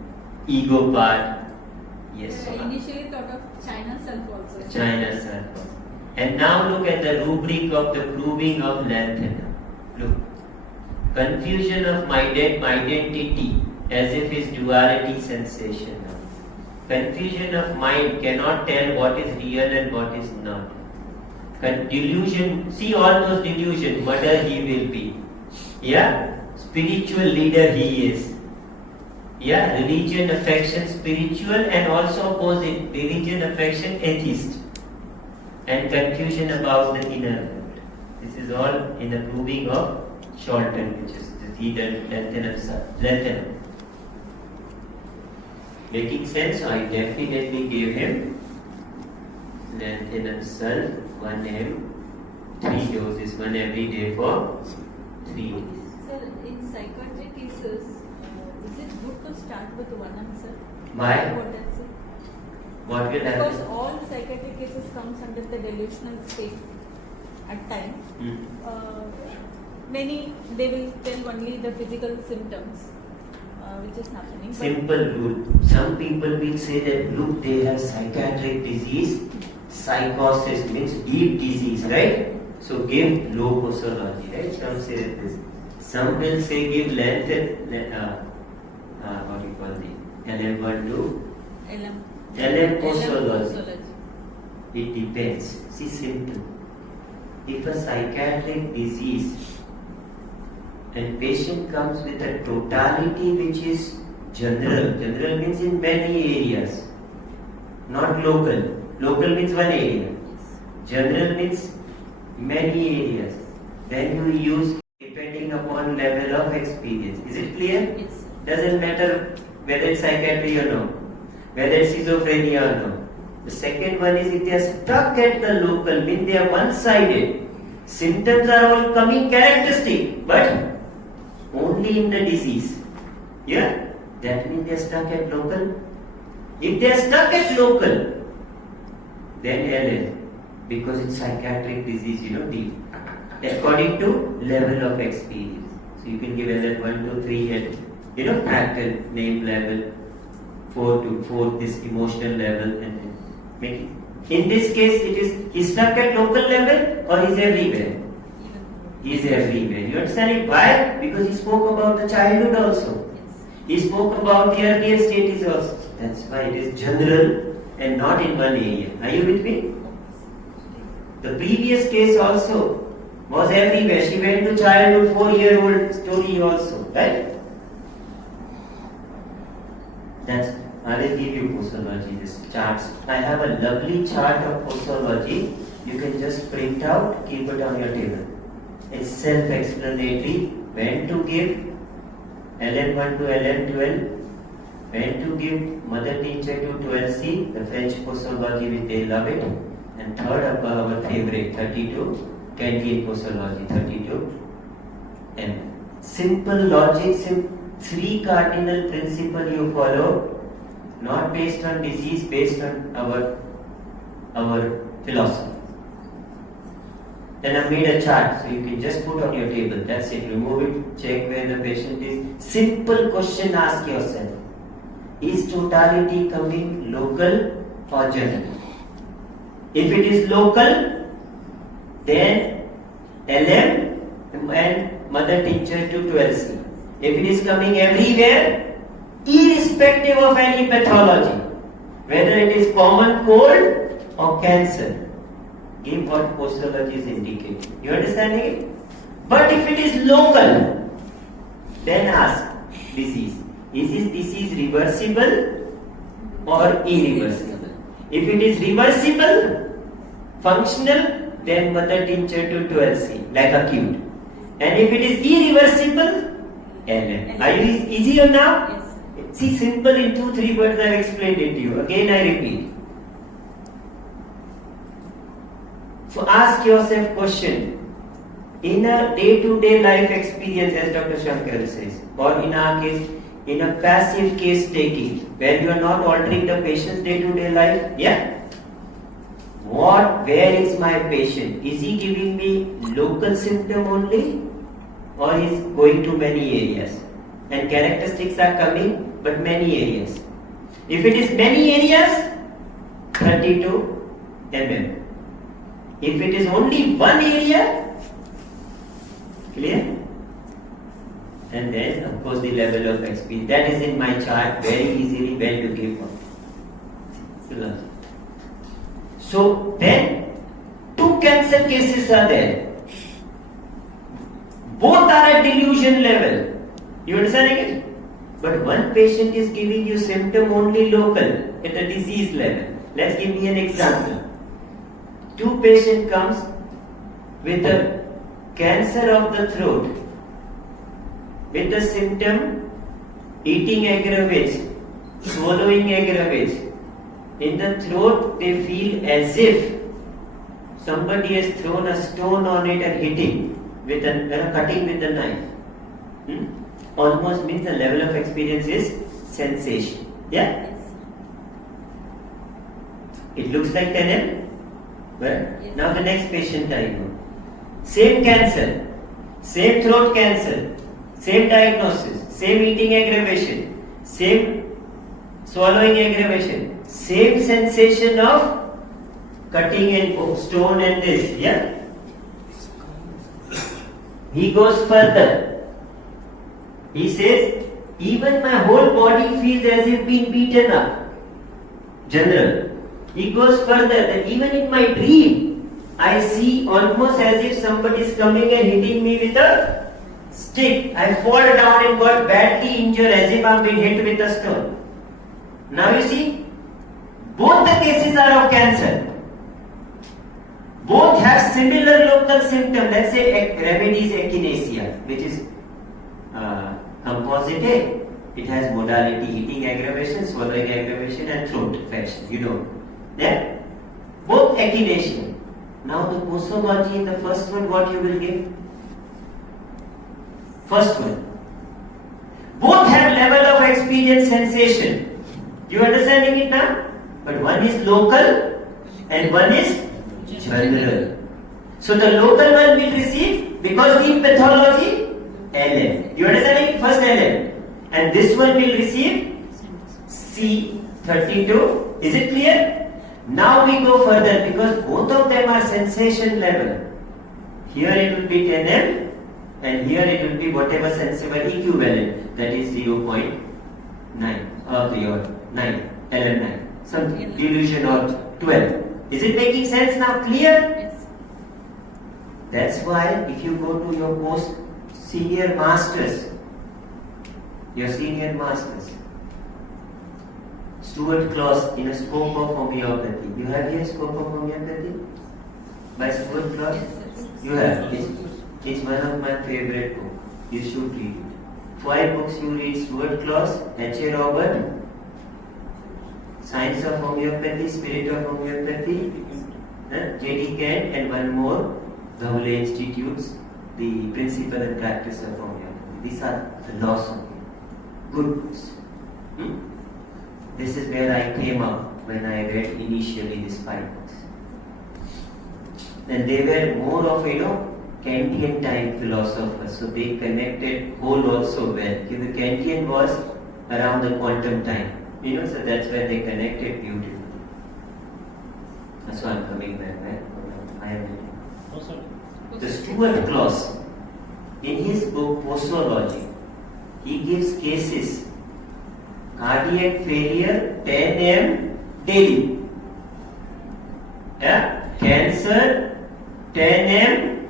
Ego part, yes. I initially thought of China self also. China self. And now look at the rubric of the proving of lanthanum. Look. Confusion of identity as if is duality sensational. Confusion of mind cannot tell what is real and what is not. Delusion, see all those delusions, murder he will be. Yeah? Spiritual leader he is. Yeah? Religion, affection, spiritual, and also opposite. Religion, affection, atheist. And confusion about the inner world. This is all in the proving of Sholton, which is the lanthanum. Making sense? I definitely gave him lanthanum self, 1 m, 3 doses, 1 every day for 3 days. Sir, in psychiatric cases, is it good to start with 1 m, sir? Why? What does it? What will Because happen? all psychiatric cases comes under the delusional state at times. Many, they will tell only the physical symptoms which is happening. But Simple rule. Some people will say that look, they have psychiatric disease, psychosis means deep disease, right? So give low posology, right? Some say this. Some will say give what do you call the LM1 to LM posology. It depends. See, simple. If a psychiatric disease and patient comes with a totality which is general means in many areas, not local. Local means one area. General means many areas. Then you use depending upon level of experience. Is it clear? Yes. Doesn't matter whether it's psychiatry or no, whether it's schizophrenia or no. The second one is if they are stuck at the local, means they are one-sided. Symptoms are all coming characteristic, but only in the disease. Yeah? That means they are stuck at local. If they are stuck at local, then LL, because it's psychiatric disease, according to level of experience. So you can give LL 1 to 3 and fractal name level 4 to 4 this emotional level and make it. In this case, it is he's stuck at local level or he's everywhere. He is everywhere. You understand it? Why? Because he spoke about the childhood also. He spoke about the earlier stages also. That's why it is general and not in one area. Are you with me? The previous case also was everywhere. She went to childhood, 4-year-old story also, right? That's, I will give you posology, this charts. I have a lovely chart of posology. You can just print out, keep it on your table. It's self-explanatory. When to give LN1 to LN12, when to give Mother Nature to 12C, the French posology which they love it, and third of our favorite 32, Kantian posology 32. And simple logic, 3 cardinal principles you follow, not based on disease, based on our philosophy. Then I made a chart, so you can just put on your table. That's it. Remove it, check where the patient is. Simple question ask yourself. is totality coming local or general? If it is local, then LM and mother tincture to 12C. If it is coming everywhere, irrespective of any pathology, whether it is common cold or cancer, give what posology is indicating. You understanding it? But if it is local, then ask disease. Is this disease reversible or irreversible? If it is reversible, functional, then mother tincture to 12C, like acute. And if it is irreversible, LM. Are you easier now? Yes. See, simple in 2-3 words I have explained it to you. Again I repeat. So ask yourself question. In a day-to-day life experience, as Dr. Shankar says, or in our case, in a passive case taking, where you are not altering the patient's day-to-day life, yeah? Where is my patient? Is he giving me local symptom only? Or is going to many areas? And characteristics are coming, but many areas. If it is many areas, 32 mm. If it is only one area, clear? And then, of course, the level of experience. That is in my chart very easily when to give up. So, then, 2 cancer cases are there. Both are at delusion level. You understanding it? But one patient is giving you symptom only local at the disease level. Let's give me an example. 2 patient comes with a cancer of the throat, with the symptom eating aggravates, swallowing aggravates. In the throat they feel as if somebody has thrown a stone on it and hitting with a cutting with a knife. Almost means the level of experience is sensation. Yeah? Yes. It looks like 10M. Well, Yes. now the next patient I know. Same cancer, same throat cancer, same diagnosis, same eating aggravation, same swallowing aggravation, same sensation of cutting and stone and this. Yeah? He goes further. He says, even my whole body feels as if being beaten up. General. He goes further that even in my dream, I see almost as if somebody is coming and hitting me with a stick. I fall down and got badly injured as if I am being hit with a stone. Now you see, both the cases are of cancer. Both have similar local symptoms. Let's say remedies echinacea, which is composite A. It has modality eating aggravation, swallowing aggravation, and throat infection. You know. Then both echinacea. Now the posology in the first one, what you will give? First one. Both have level of experience sensation. You understanding it now? But one is local and one is general. So the local one will receive, because the pathology, LM. You understand it? First LM. And this one will receive C32. Is it clear? Now we go further, because both of them are sensation level. Here it will be 10M and here it will be whatever sensible equivalent, that is 0.9 or 9, LM9, something, delusion or 12. Is it making sense now? Clear? Yes. That's why if you go to your post senior masters, Stuart Claus in a scope of homeopathy. You have here scope of homeopathy by Stuart Claus? Yes. You have. It's one of my favorite books. You should read it. 5 books you read: Stuart Claus, H.A. Robert, Science of Homeopathy, Spirit of Homeopathy, J.D. Kent, and one more, Gawle Institute's The Principle and Practice of Homeopathy. These are philosophy. Good books. This is where I came up when I read initially these 5 books. And they were more of, Kantian type philosophers, so they connected whole also well. The Kantian was around the quantum time. You know, so that's where they connected beautifully. That's why I'm coming back, right? I am reading. The Stuart Claus, in his book Posology, he gives cases. Cardiac failure, 10 a.m. daily. Yeah? Cancer, 10 a.m.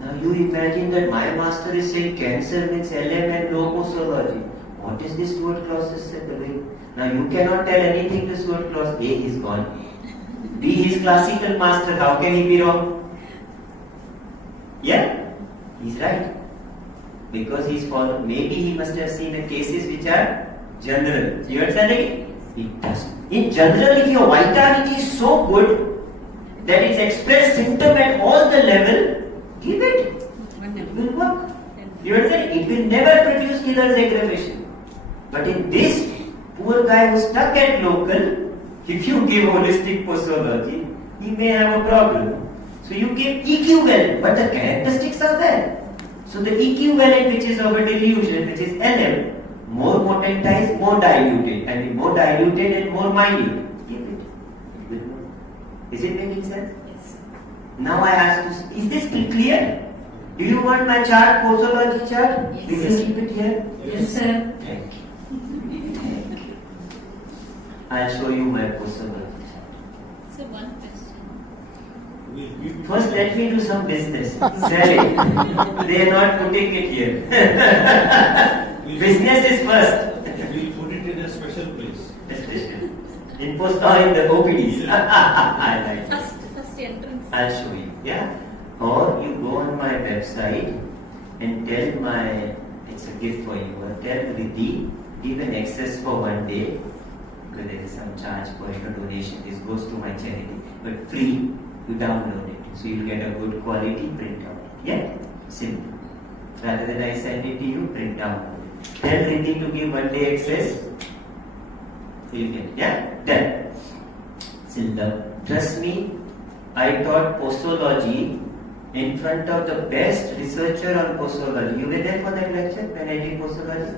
Now you imagine that my master is saying cancer means LM and low posology. What is this Stuart Claus is doing? Now you cannot tell anything to Stuart Claus. A, he's gone. B, he's classical master. How can he be wrong? Yeah, he's right. Because he's followed. Maybe he must have seen the cases which are general. You understand it? He does. In general, if your vitality is so good that it's expressed symptom at all the level, give it. It will work. You understand? It will never produce killer's aggravation. But in this poor guy who's stuck at local, if you give holistic posology, he may have a problem. So you give equivalent, but the characteristics are there. So the equivalent which is of a delusion, which is LM, more potentized, more diluted, and the more diluted and more minute. Give it. It will work. Is it making sense? Yes. Now I ask you, is this clear? Do you want my chart, posology chart? Yes. We will keep it here. Yes, sir. Thank you. Thank you. I'll show you my posology chart. So one question. We'll keep it. First, let me do some business. Sell it. They are not putting it here. Business is first. We'll put it in a special place. In post or in the OPDs. I like it. First entrance. I'll show you. Yeah. Or you go on my website and tell my, it's a gift for you. Or tell Riddhi, give an access for one day. Because there is some charge for it, a donation. This goes to my charity. But free, you download it. So you'll get a good quality printout. Yeah? Simple. Rather than I send it to you, print download it. Tell Riddhi to give one day access. You'll get it. Yeah? Done. Simple. Trust me, I taught posology in front of the best researcher on posology. You were there for that lecture when I did posology?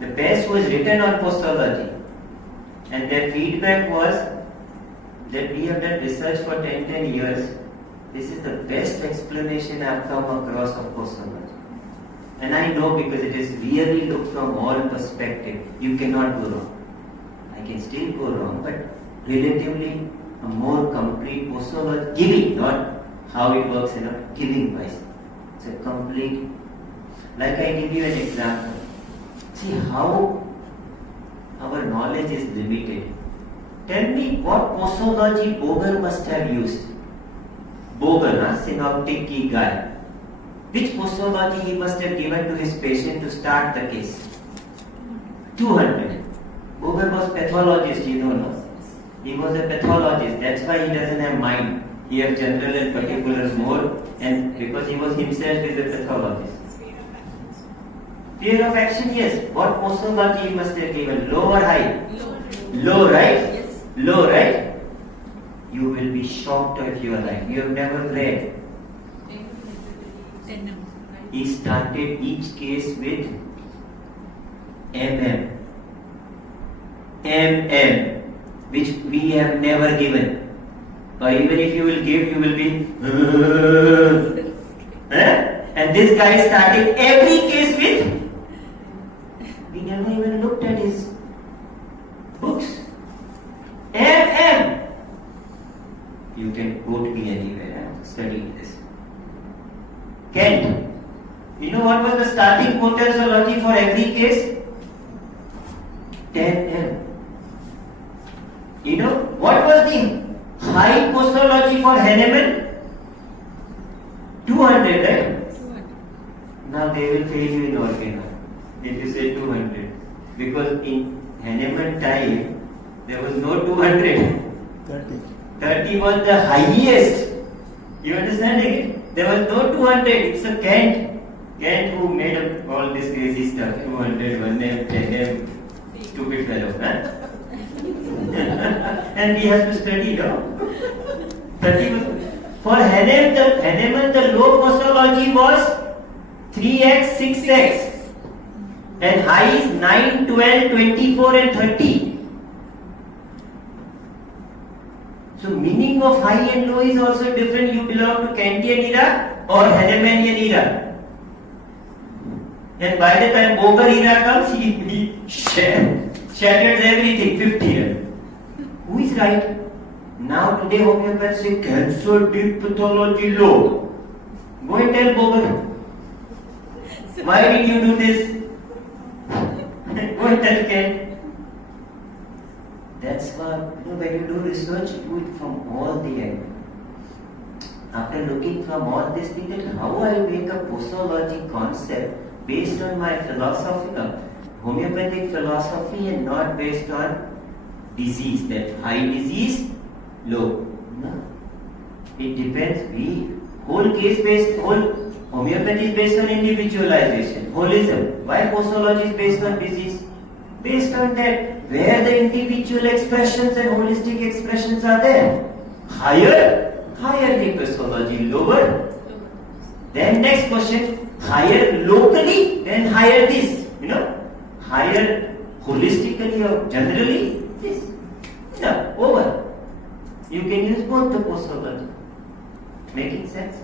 The best who has written on posology. And their feedback was that we have done research for 10 years. This is the best explanation I have come across of posology. And I know because it is really looked from all perspectives. You cannot go wrong. I can still go wrong, but relatively a more complete posology, giving, not how it works in a giving wise. It's a complete, like I give you an example. See how our knowledge is limited. Tell me what posology Boger must have used. Boger, synoptic key guy. Which posology he must have given to his patient to start the case? 200. Boger was pathologist, you know, no? He was a pathologist. That's why he doesn't have mind. He has general and particulars more, and because he was himself is a pathologist. Fear of action, yes. What posology he must have given? Low or high? Low, right? Yes. Low, right? You will be shocked if you are like, you have never read. He started each case with MM. MM, which we have never given. Or even if you will give, you will be and this guy started every case with, we never even looked at his books. MM. You can quote me anywhere, I'm studying this. Kent. You know what was the starting posology for every case? 10M. You know what was the high posology for Hahnemann? 200, right? Now they will fail you in organo if you say 200. Because in Hahnemann time, there was no 200. 30 was the highest. You understand it? There was no 200. It's a Kent. Kent who made up all this crazy stuff. 200, 1M, 10M. Stupid fellow. Huh? And we have to study, no? 30 was, for Hahnemann, the low posology was 3x, 6x. And high is 9, 12, 24 and 30. So meaning of high and low is also different. You belong to Kantian era or Hahnemannian era. And by the time Boger era comes, he shatters everything, 50 years. Who is right? Now today homeopaths say cancer deep pathology low. Go and tell Boger. Why did you do this? Go and tell Ken. That's why when you do research, do it from all the angles. After looking from all this thing, that how I make a posology concept based on my philosophical, homeopathic philosophy and not based on disease, that high disease, low. No. It depends. Whole homeopathy is based on individualization, holism. Why posology is based on disease? Based on that, where the individual expressions and holistic expressions are there. Higher the posology, lower. Then next question, higher locally, then higher this. Higher holistically or generally, this. No, over. You can use both the posology. Making sense?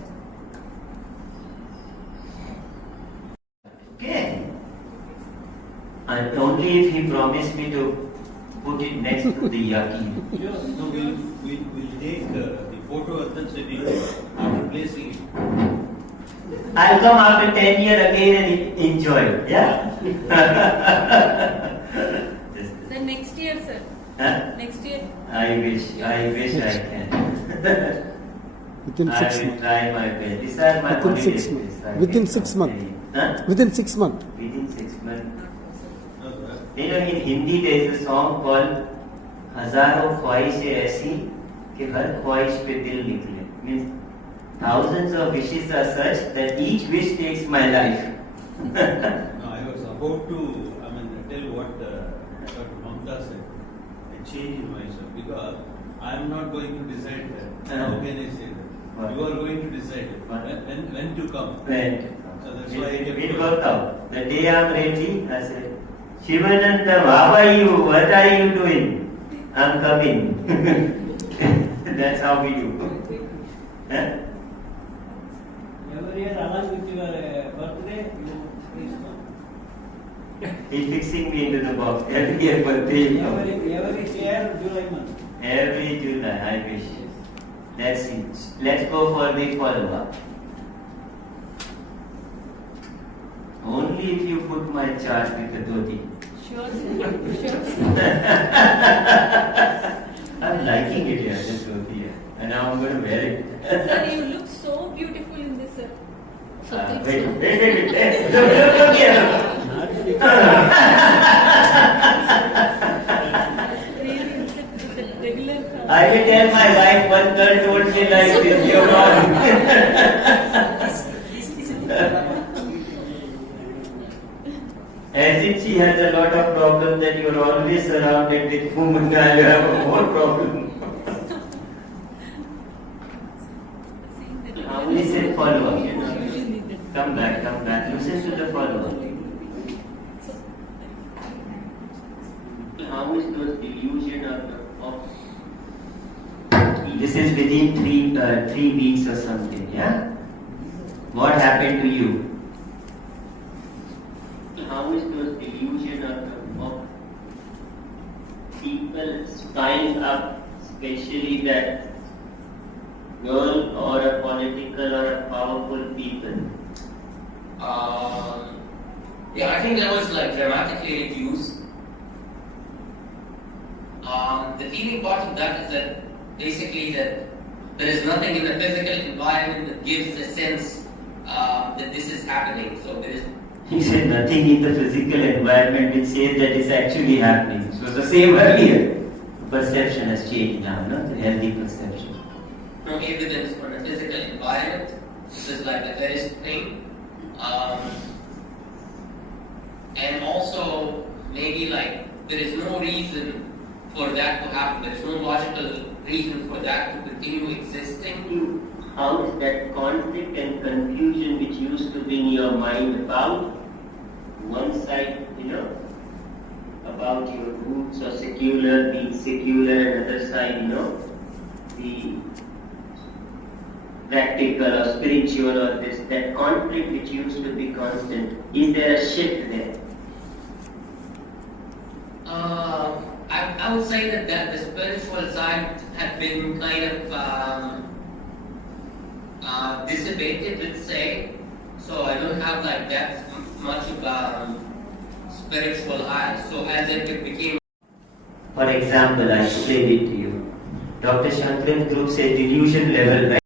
Okay. And only if he promised me to put it next to the yaki. Yes, no, we'll take the photo authenticity after placing it. I'll come after 10 years again and enjoy. Yeah? Then next year, sir. Huh? Next year. I wish I can. Within I 6 will months. try my best. These are my Within holidays. 6 months. I Within will 6 not months. say. Huh? Within 6 months. Within 6 months. No, sir. In Hindi there is a song called हजारों ख्वाहिशें ऐसी कि हर ख्वाहिश पे दिल निकले. Means thousands of wishes are such that each wish takes my life. No, I was about to, tell what Dr. Mamta said. I changed myself because I am not going to decide that. How can I say that? What? You are going to decide it. What? When to come. When? So that's why I kept It going. worked out. The day I'm ready, I said, Shivananda, how are you? What are you doing? I'm coming. That's how we do. Huh? Every year, along with your birthday, you please come. He's fixing me into the box. Every year birthday. you come. Every year, July month. Every July, I wish. That's it. Let's go for the follow-up. Only if you put my chart with the dhoti. Sure, sir. Sure, sir. I'm liking it here, this dhoti here. And now I'm going to wear it. Sir, you look so beautiful in this, sir. Wait. Look here. Really, it's a regular I will tell my wife one girl told me like this. You're wrong. As if she has a lot of problems, that you're always surrounded with women, you have more problems. Listen, follow up. Come back. Listen to the follow up. How is those delusion of this is within 3 weeks or something, yeah? What happened to you? How is those delusion of people spying up, especially that girl or a political or a powerful people? Yeah, I think that was like dramatically reduced. The feeling part of that is that basically that there is nothing in the physical environment that gives a sense that this is happening. So there is. He said nothing in the physical environment which says that it's actually happening. So the same earlier. Perception has changed now, no? The healthy perception. No evidence for the physical environment. This is like the first thing. And also, maybe like there is no reason for that to happen. There is no logical reason for that to continue existing. How is that conflict and confusion which used to be in your mind about one side about your roots or secular, being secular, and other side, the practical or spiritual or this, that conflict which used to be constant. Is there a shift there? I would say that the spiritual side had been kind of dissipated, let's say. So I don't have like that much of spiritual eye. So as it became. For example, I explained it to you. Dr. Shankaran group said delusion level, right?